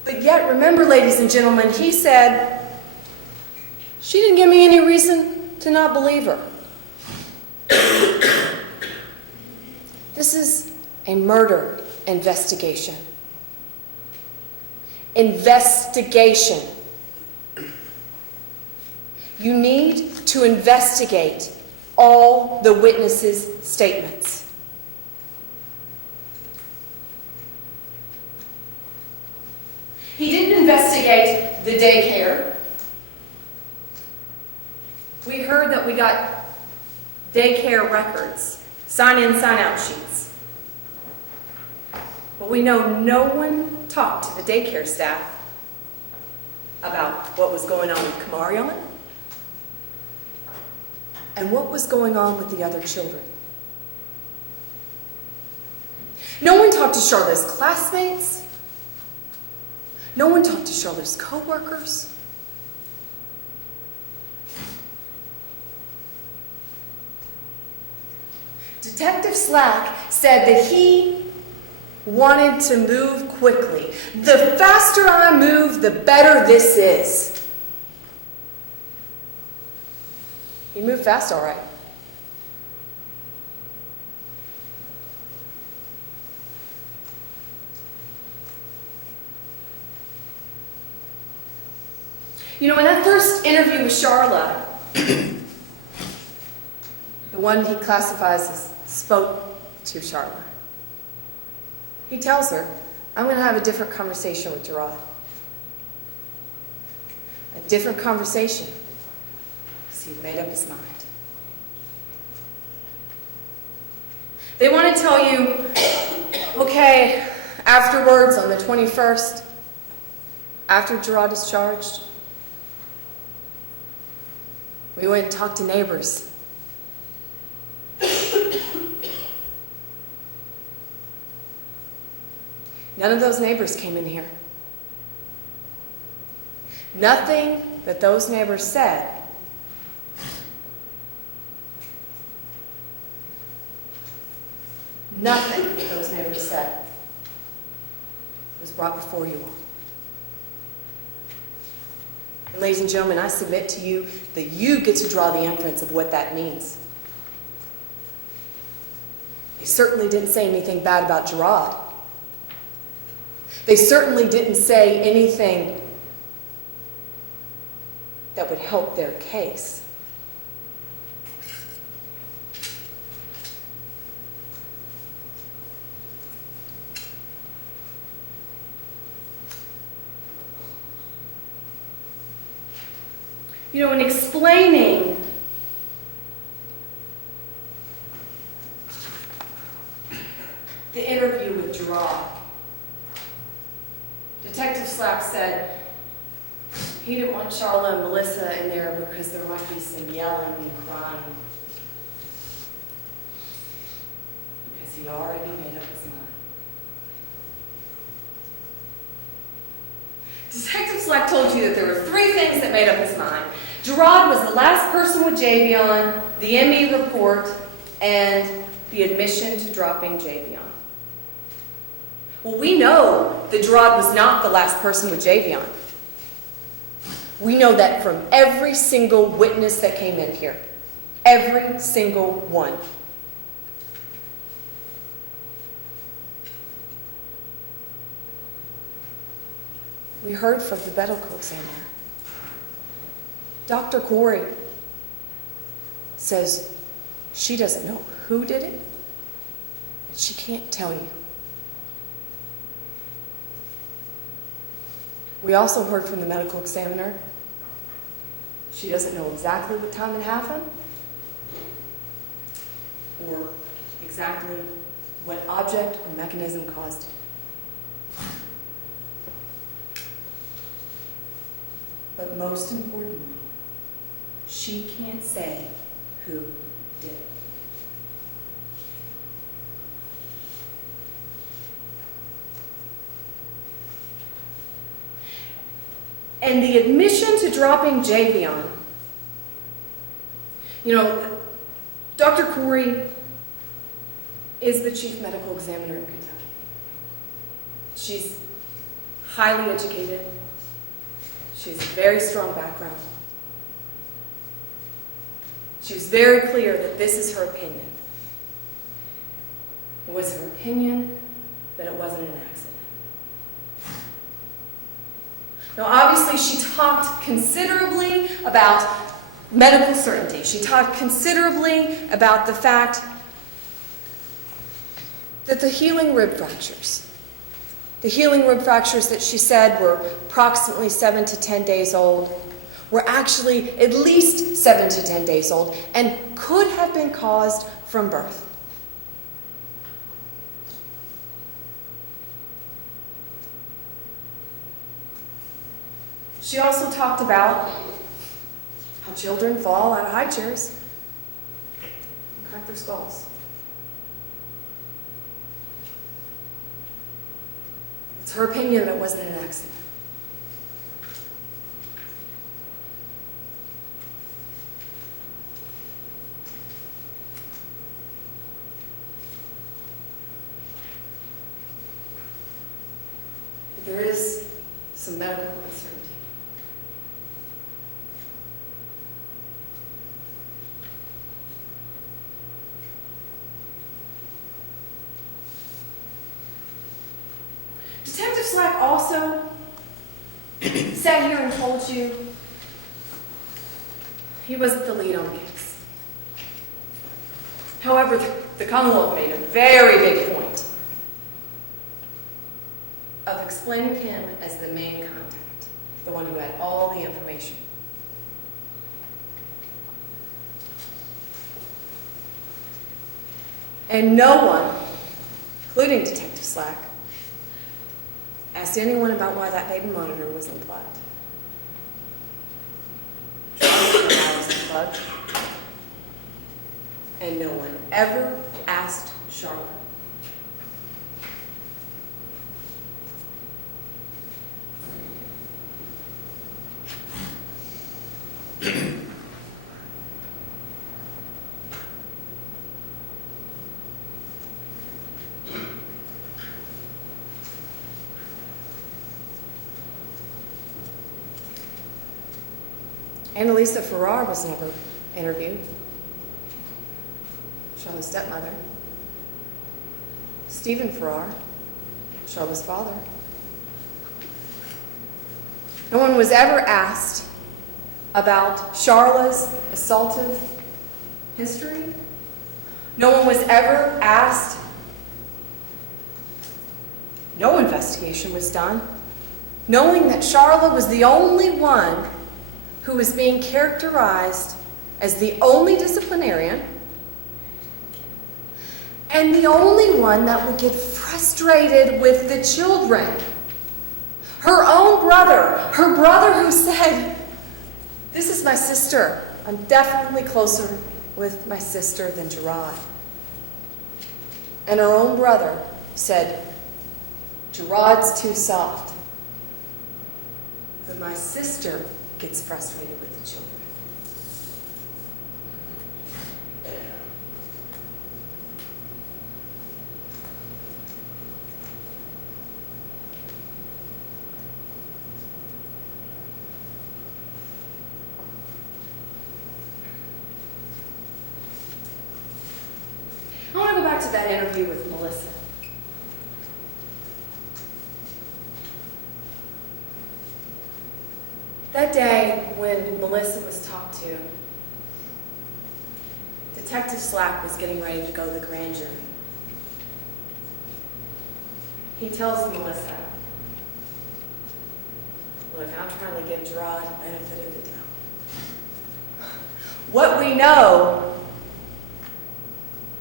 But yet, remember, ladies and gentlemen, he said, she didn't give me any reason to not believe her. This is a murder investigation. Investigation. You need to investigate all the witnesses' statements. He didn't investigate the daycare. We heard that we got daycare records, sign-in, sign-out sheets. But we know no one talked to the daycare staff about what was going on with Kamarion and what was going on with the other children. No one talked to Charlotte's classmates. No one talked to Charlotte's co-workers. Detective Slack said that he wanted to move quickly. The faster I move, the better this is. He moved fast, all right. You know, in that first interview with Charla, the one he classifies as spoke to Charla, he tells her, I'm going to have a different conversation with Jarrod. A different conversation, because he'd made up his mind. They want to tell you, okay, afterwards, on the 21st, after Jarrod is charged, we went and talked to neighbors. None of those neighbors came in here. Nothing that those neighbors said was brought before you all. And ladies and gentlemen, I submit to you that you get to draw the inference of what that means. They certainly didn't say anything bad about Jarrod. They certainly didn't say anything that would help their case. You know, in explaining the interview with Jarrod, Detective Slack said he didn't want Charla and Melissa in there because there might be some yelling and crying. Because he already made up his mind. Detective Slack told you that there were 3 things that made up his mind. Jarrod was the last person with Javion, the ME report, and the admission to dropping Javion. Well, we know that Jarrod was not the last person with Javion. We know that from every single witness that came in here. Every single one. We heard from the medical examiner. Dr. Corey says she doesn't know who did it, and she can't tell you. We also heard from the medical examiner She doesn't know exactly what time it happened or exactly what object or mechanism caused it. But most importantly, she can't say who did it. And the admission to dropping Javion, Dr. Corey is the chief medical examiner in Kentucky. She's highly educated. She has a very strong background. She was very clear that this is her opinion. It was her opinion that it wasn't an accident. Now, obviously, she talked considerably about medical certainty. She talked considerably about the fact that the healing rib fractures that she said were approximately 7 to 10 days old, were actually at least 7 to 10 days old and could have been caused from birth. She also talked about how children fall out of high chairs and crack their skulls. It's her opinion that it wasn't an accident. But there is some medical uncertainty. Detective Slack also sat here and told you he wasn't the lead on the case. However, the Commonwealth made a very big point of explaining him as the main contact, the one who had all the information. And no one, including Detective Slack, asked anyone about why that baby monitor was unplugged. Why was unplugged. And no one ever asked Charlotte. Annalisa Farrar was never interviewed. Charlotte's stepmother. Stephen Farrar, Charlotte's father. No one was ever asked about Charlotte's assaultive history. No one was ever asked. No investigation was done, knowing that Charlotte was the only one who was being characterized as the only disciplinarian and the only one that would get frustrated with the children. Her own brother, her brother who said, "This is my sister. I'm definitely closer with my sister than Jarrod." And her own brother said, "Jarrod's too soft. But my sister gets frustrated with the children." I want to go back to that interview with Melissa. That day when Melissa was talked to, Detective Slack was getting ready to go to the grand jury. He tells Melissa, "Look, I'm trying to give Jarrod the benefit of the doubt. What we know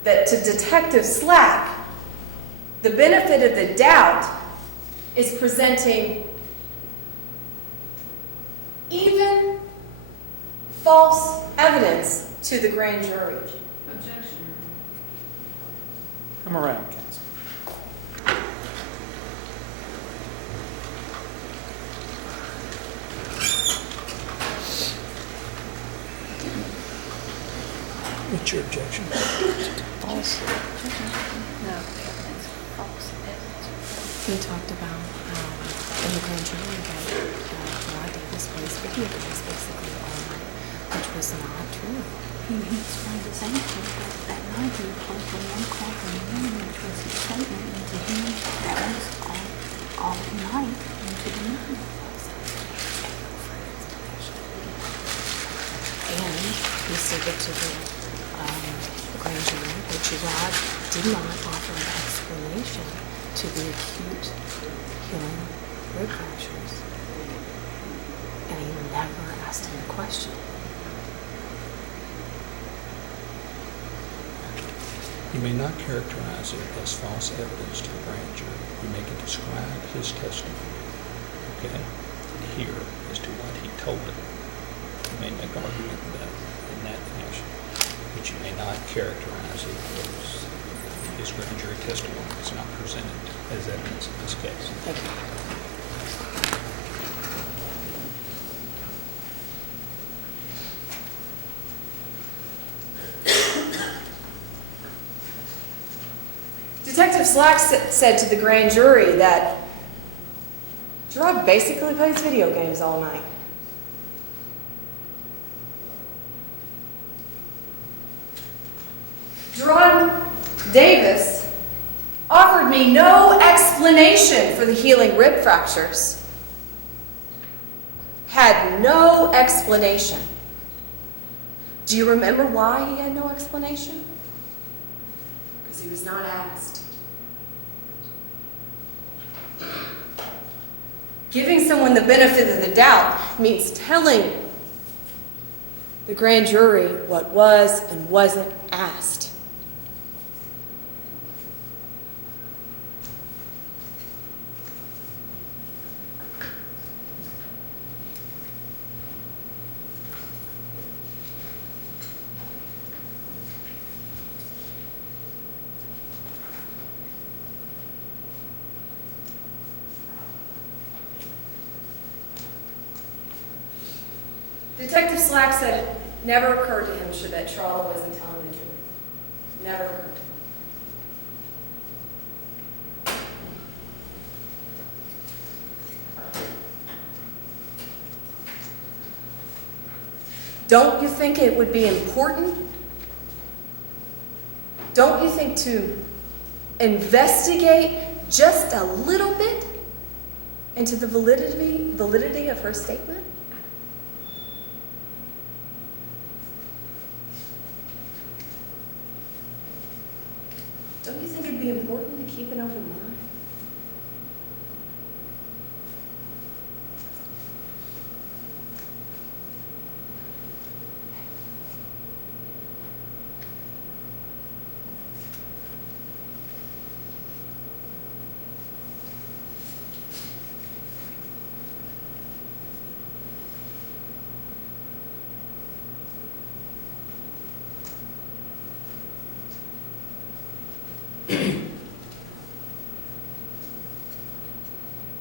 that to Detective Slack, the benefit of the doubt is presenting even false evidence to the grand jury. Objection. Come around, counsel. What's your objection? False. No, evidence. False evidence. We talked about in the grand jury that Jarrod Davis plays video games basically all night, which was not true. He explained the same thing, but that night he was home from 1 o'clock in the morning, which was his statement, and to him, that was all night into the morning. And he stated to the grand jury that Jarrod did not offer an explanation to the acute healing rib fractures, and he never asked him a question. You may not characterize it as false evidence to the grand jury. You may describe his testimony, okay, and hear as to what he told it. You may make argument in that fashion, but you may not characterize it as his grand jury testimony. It's not presented as evidence in this case. Thank you. Detective Slack said to the grand jury that Jarrod basically plays video games all night. Jarrod Davis offered me no explanation for the healing rib fractures. Had no explanation. Do you remember why he had no explanation? Because he was not asked. Giving someone the benefit of the doubt means telling the grand jury what was and wasn't asked. Detective Slack said it never occurred to him that Charlotte wasn't telling the truth. Never occurred to him. Don't you think it would be important? Don't you think to investigate just a little bit into the validity of her statement? Don't you think it'd be important to keep an open mind?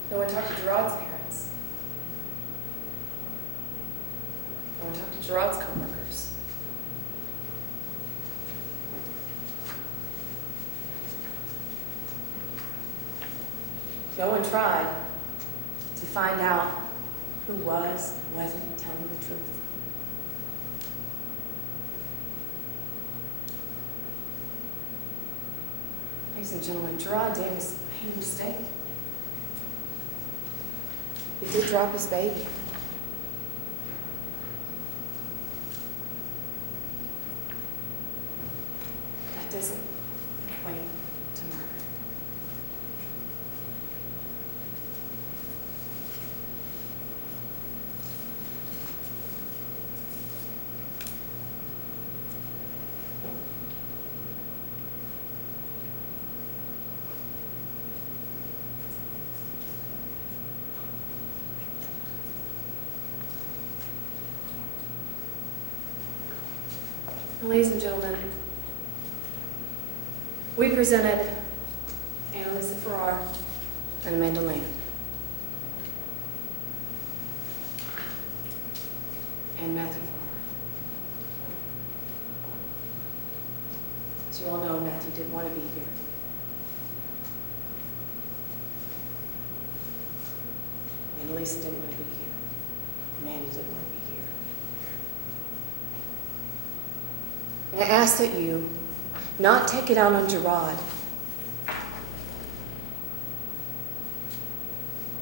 No one talked to Jarrod's parents. No one talked to Jarrod's coworkers. No one tried to find out who was and wasn't telling the truth. Ladies and gentlemen, Jarrod Davis made a mistake. He did drop his baby. That doesn't equate to murder. Ladies and gentlemen, we presented Annalisa Farrar and Amanda Land. And Matthew Farrar. As you all know, Matthew didn't want to be here. Annalisa didn't want to be here. Amanda didn't want to be here. And I ask that you not take it out on Jarrod.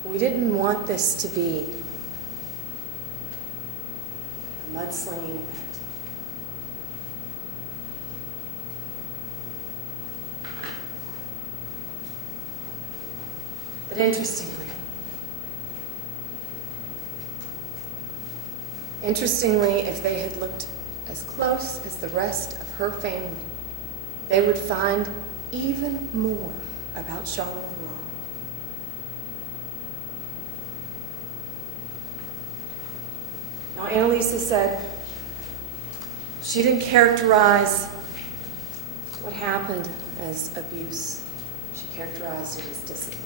We didn't want this to be a mudslinging event. But interestingly, if they had looked as close as the rest of her family, they would find even more about Charlotte Farrar. Now, Annalisa said she didn't characterize what happened as abuse. She characterized it as discipline.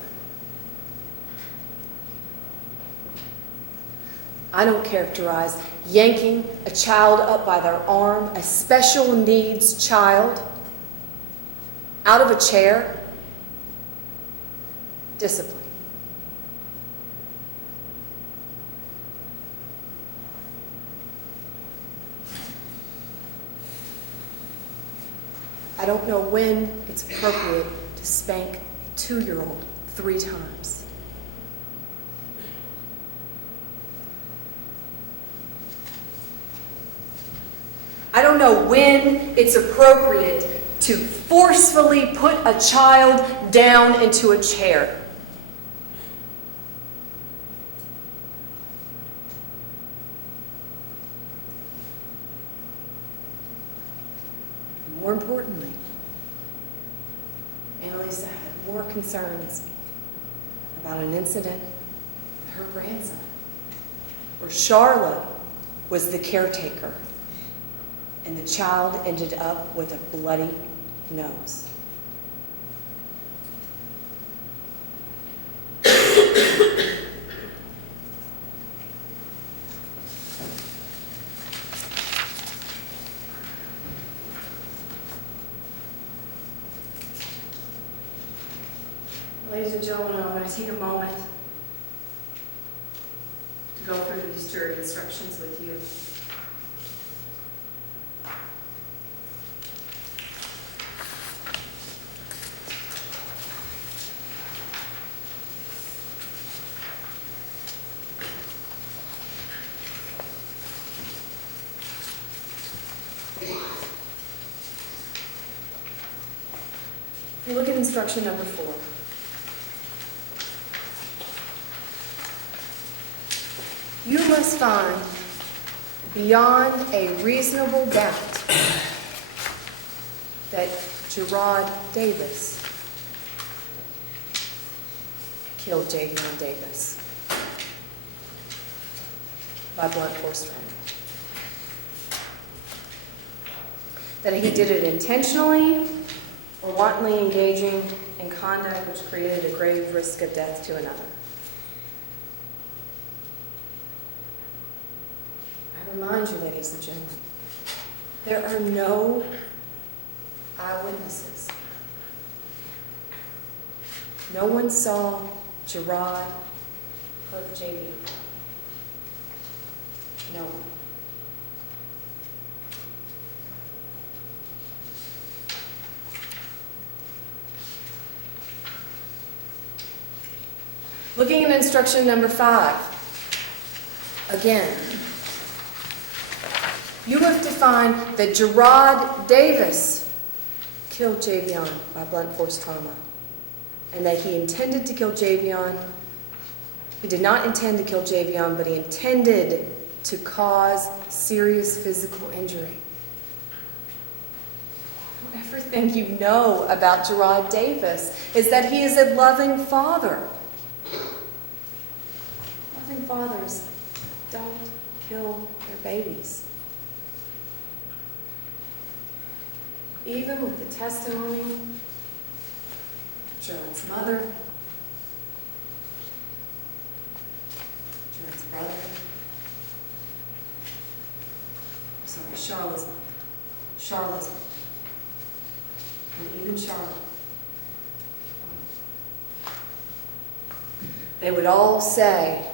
I don't characterize yanking a child up by their arm, a special needs child, out of a chair, discipline. I don't know when it's appropriate to spank a 2-year-old 3 times. I don't know when it's appropriate to forcefully put a child down into a chair. More importantly, Annalisa had more concerns about an incident with her grandson, where Charlotte was the caretaker, and the child ended up with a bloody nose. Ladies and gentlemen, I'm going to take a moment to go through these jury instructions with you. If you look at instruction number 4, you must find beyond a reasonable doubt that Jarrod Davis killed Javion Davis by blunt force trauma. That he did it intentionally or wantonly engaging in conduct which created a grave risk of death to another. I remind you, ladies and gentlemen, there are no eyewitnesses. No one saw Jarrod hurt Javion. No one. Looking at instruction number 5, again, you have to find that Jarrod Davis killed Javion by blunt force trauma, and that he intended to kill Javion. He did not intend to kill Javion, but he intended to cause serious physical injury. Everything you know about Jarrod Davis is that he is a loving father. Loving fathers don't kill their babies. even with the testimony of Jarrod's mother, Jarrod's brother, Charlotte's mother, and even Charlotte. They would all say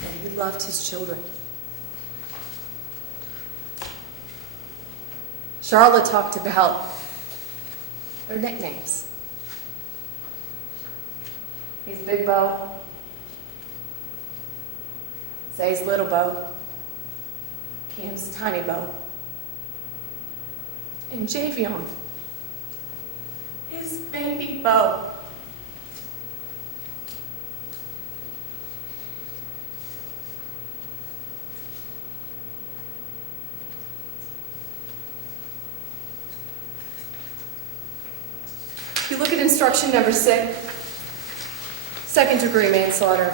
that he loved his children. Charlotte talked about their nicknames. He's Big Bo. Zay's Little Bo. Cam's Tiny Bo. And Javion is Baby Bo. If you look at instruction number 6, second-degree manslaughter.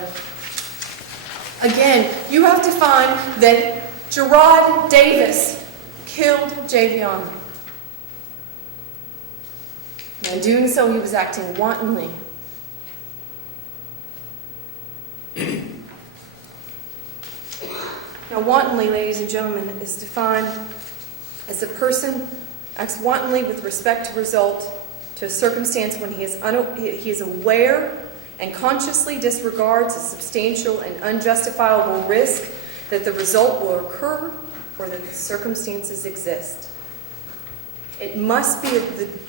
Again, you have to find that Jarrod Davis killed Javion. And in doing so, he was acting wantonly. Now, wantonly, ladies and gentlemen, is defined as a person acts wantonly with respect to result to a circumstance when he is aware and consciously disregards a substantial and unjustifiable risk that the result will occur or that the circumstances exist. It must be of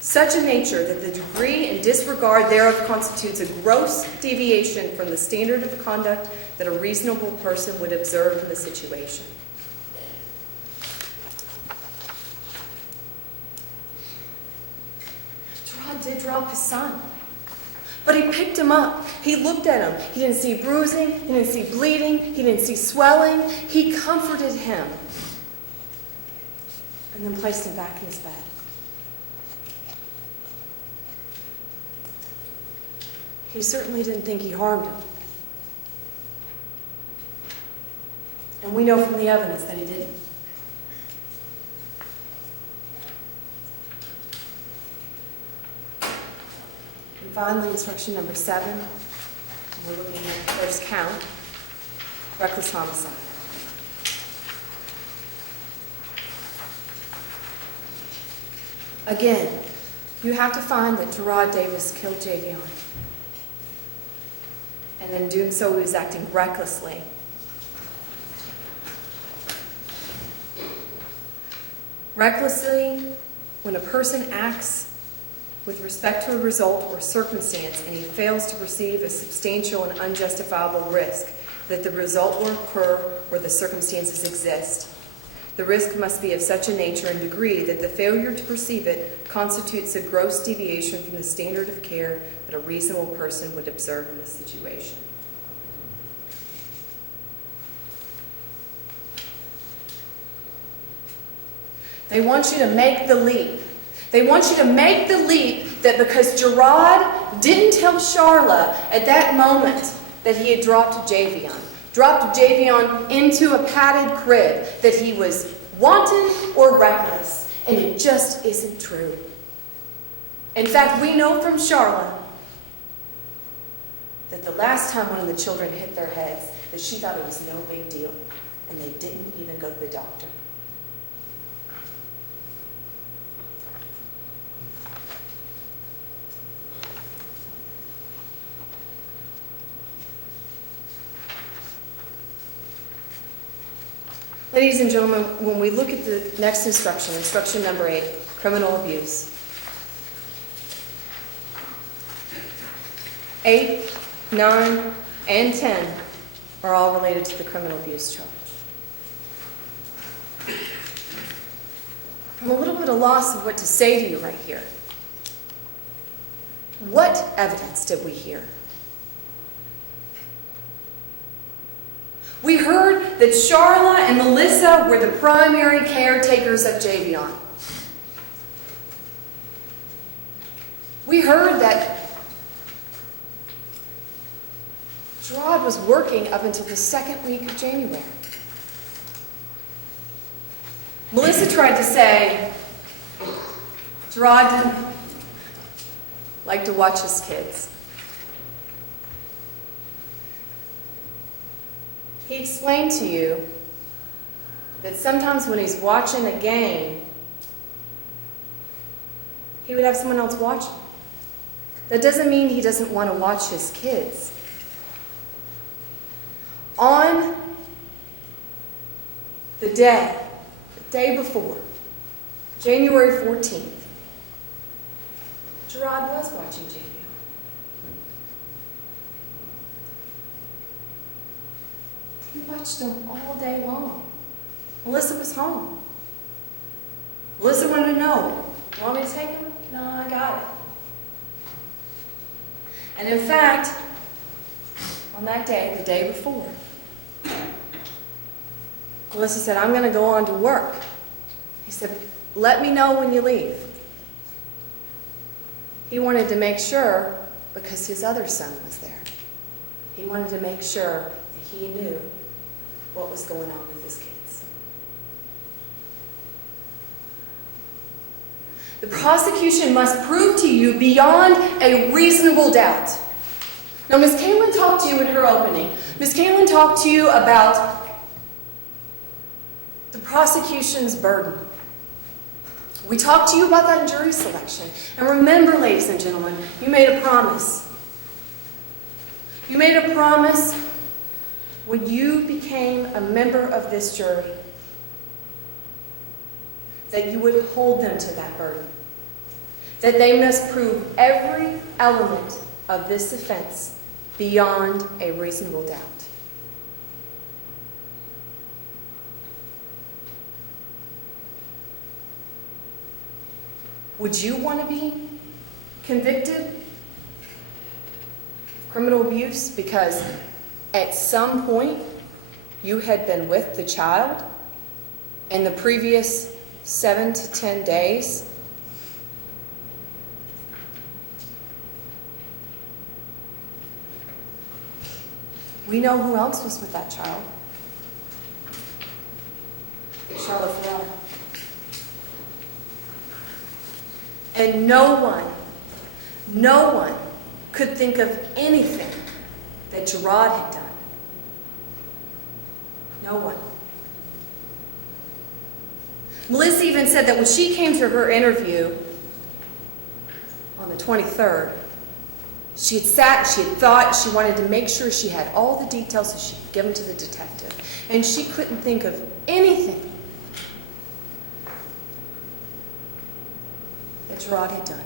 such a nature that the degree and disregard thereof constitutes a gross deviation from the standard of conduct that a reasonable person would observe in the situation. Jarrod did drop his son, but he picked him up. He looked at him. He didn't see bruising. He didn't see bleeding. He didn't see swelling. He comforted him and then placed him back in his bed. He certainly didn't think he harmed him. And we know from the evidence that he didn't. And finally, instruction number 7, we're looking at the first count, reckless homicide. Again, you have to find that Jarrod Davis killed Javion. And in doing so, he was acting recklessly. Recklessly, when a person acts with respect to a result or circumstance and he fails to perceive a substantial and unjustifiable risk that the result will occur where the circumstances exist. The risk must be of such a nature and degree that the failure to perceive it constitutes a gross deviation from the standard of care that a reasonable person would observe in the situation. They want you to make the leap. They want you to make the leap that because Jarrod didn't tell Charla at that moment that he had dropped Javion into a padded crib, that he was wanton or reckless. And it just isn't true. In fact, we know from Charla that the last time one of the children hit their heads, that she thought it was no big deal, and they didn't even go to the doctor. Ladies and gentlemen, when we look at the next instruction, instruction number 8, criminal abuse. 8, 9, and 10 are all related to the criminal abuse charge. I'm a little bit at a loss of what to say to you right here. What evidence did we hear? We heard that Charla and Melissa were the primary caretakers of Javion. We heard that Jarrod was working up until the second week of January. Melissa tried to say Jarrod didn't like to watch his kids. He explained to you that sometimes when he's watching a game, he would have someone else watching. That doesn't mean he doesn't want to watch his kids. On the day before, January 14th, Jarrod was watching JV. He watched him all day long. Melissa was home. Melissa wanted to know, you want me to take him? No, I got it. And in fact, on that day, the day before, Melissa said, I'm going to go on to work. He said, let me know when you leave. He wanted to make sure, because his other son was there, he wanted to make sure that he knew what was going on with his kids. The prosecution must prove to you beyond a reasonable doubt. Now, Ms. Caitlin talked to you in her opening. Ms. Caitlin talked to you about the prosecution's burden. We talked to you about that in jury selection. And remember, ladies and gentlemen, you made a promise. You made a promise when you became a member of this jury that you would hold them to that burden. That they must prove every element of this offense beyond a reasonable doubt. Would you want to be convicted of criminal abuse because at some point you had been with the child in the previous 7 to 10 days? We know who else was with that child. Charlotte Farrar. And no one could think of anything that Jarrod had done. No one. Melissa even said that when she came to her interview on the 23rd, she had sat, she had thought, she wanted to make sure she had all the details so she could give them to the detective. And she couldn't think of anything that Jarrod had done.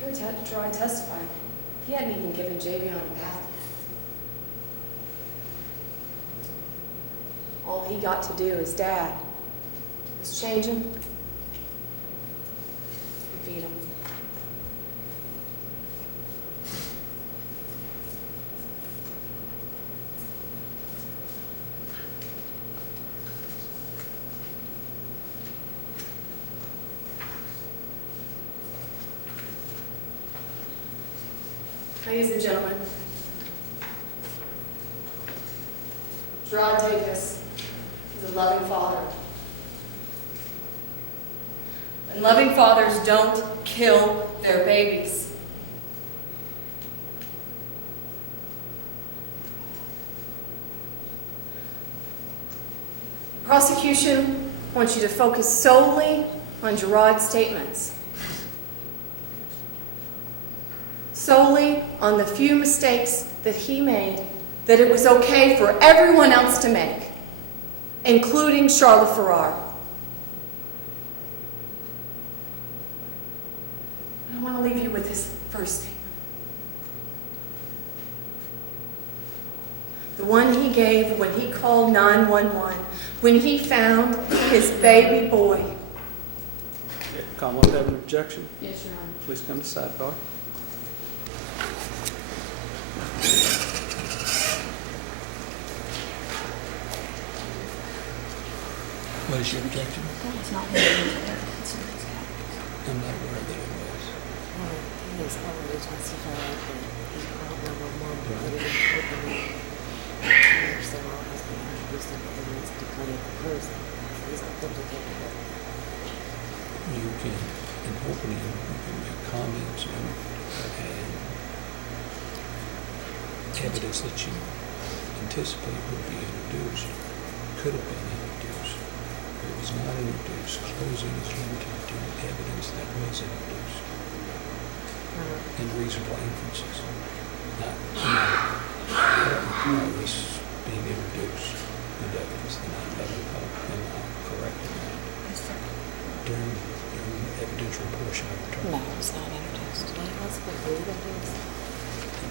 Here Jarrod testified. He hadn't even given Javion a bath. All he got to do as dad was change him and feed him. Ladies and gentlemen, Jarrod Davis is a loving father. And loving fathers don't kill their babies. The prosecution wants you to focus solely on Jarrod's statements. Solely on the few mistakes that he made that it was okay for everyone else to make, including Charlotte Farrar. I want to leave you with his first statement. The one he gave when he called 911, when he found his baby boy. Commonwealth have an objection? Yes, Your Honor. Please come to sidebar. What is your objection? That was not what he was there. It's in his house. I'm not aware that it was. Well, he has already testified that he called 911, but he didn't open it. can, in opening, you can make comments and evidence that you anticipate would be introduced, could have been introduced. It was not introduced. Closing is limited to evidence that was introduced and reasonable inferences. Not, I don't recall this being introduced in evidence, and I'm correct in that. During the evidentiary portion of the trial. No, it's not introduced.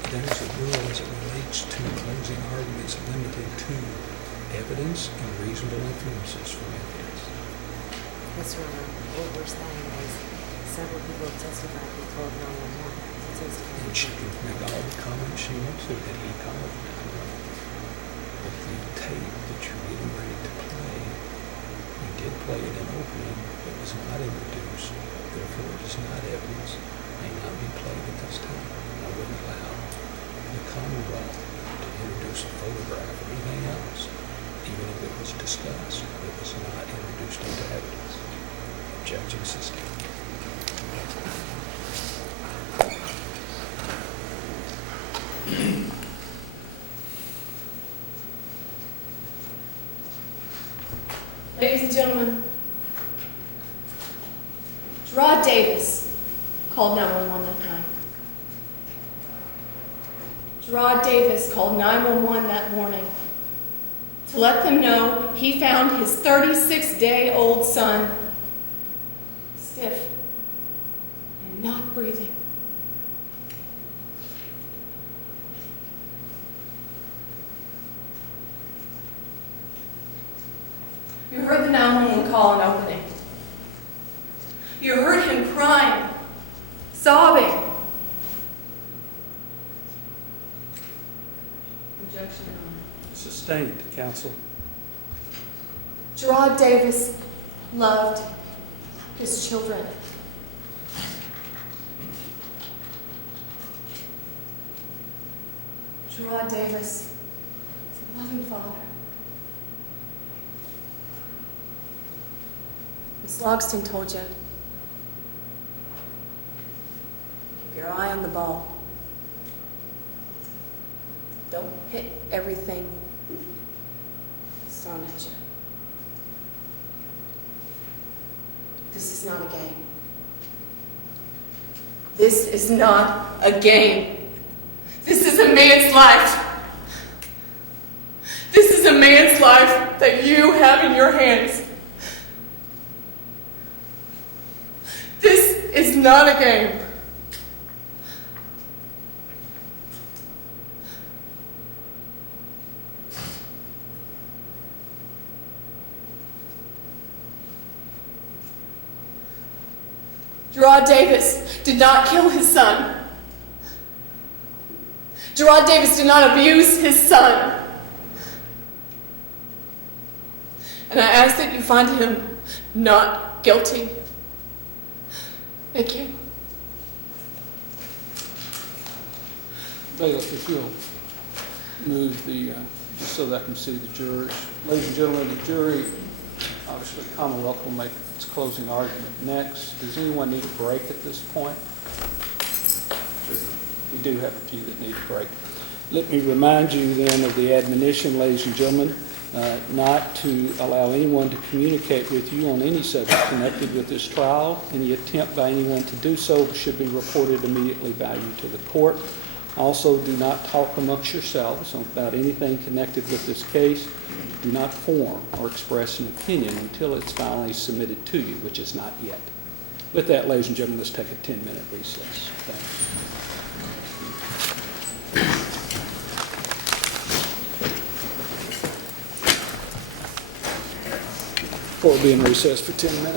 There's a rule as it relates to closing arguments limited to evidence and reasonable inferences from evidence. Yes, Your Honor. What we're saying is several people have testified who told 911 to testify. And she can make all the comments she wants to that he called 911. But the tape that you're getting ready to play, you did play it in opening, it was not introduced, therefore it is not evidence, may not be played at this time. I wouldn't allow the Commonwealth to introduce a photograph or anything else, even if it was discussed, it was not introduced into evidence. Objection sustained. Ladies and gentlemen, Jarrod Davis called 911 that night. Jarrod Davis called 911 that morning to let them know he found his 36-day-old son stiff and not breathing. You heard the 911 call in opening. You heard him crying, sobbing. Objection, Your Honor. Sustained, counsel. Jarrod Davis loved his children. Jarrod Davis is a loving father. Ms. Logston told you, keep your eye on the ball. Don't hit everything that's thrown at you. This is not a game. This is not a game. This is a man's life. This is a man's life that you have in your hands. This is not a game. Jarrod Davis did not kill his son. Jarrod Davis did not abuse his son. And I ask that you find him not guilty. Thank you. Bailiff, if you'll move the, just so that I can see the jurors. Ladies and gentlemen, the jury, obviously Commonwealth will make its closing argument next. Does anyone need a break at this point? We do have a few that need a break. Let me remind you then of the admonition, ladies and gentlemen, not to allow anyone to communicate with you on any subject connected with this trial. Any attempt by anyone to do so should be reported immediately by you to the court. Also, do not talk amongst yourselves about anything connected with this case. Do not form or express an opinion until it's finally submitted to you, which is not yet. With that, ladies and gentlemen, let's take a 10-minute recess. Thanks. Court will be in recess for 10 minutes.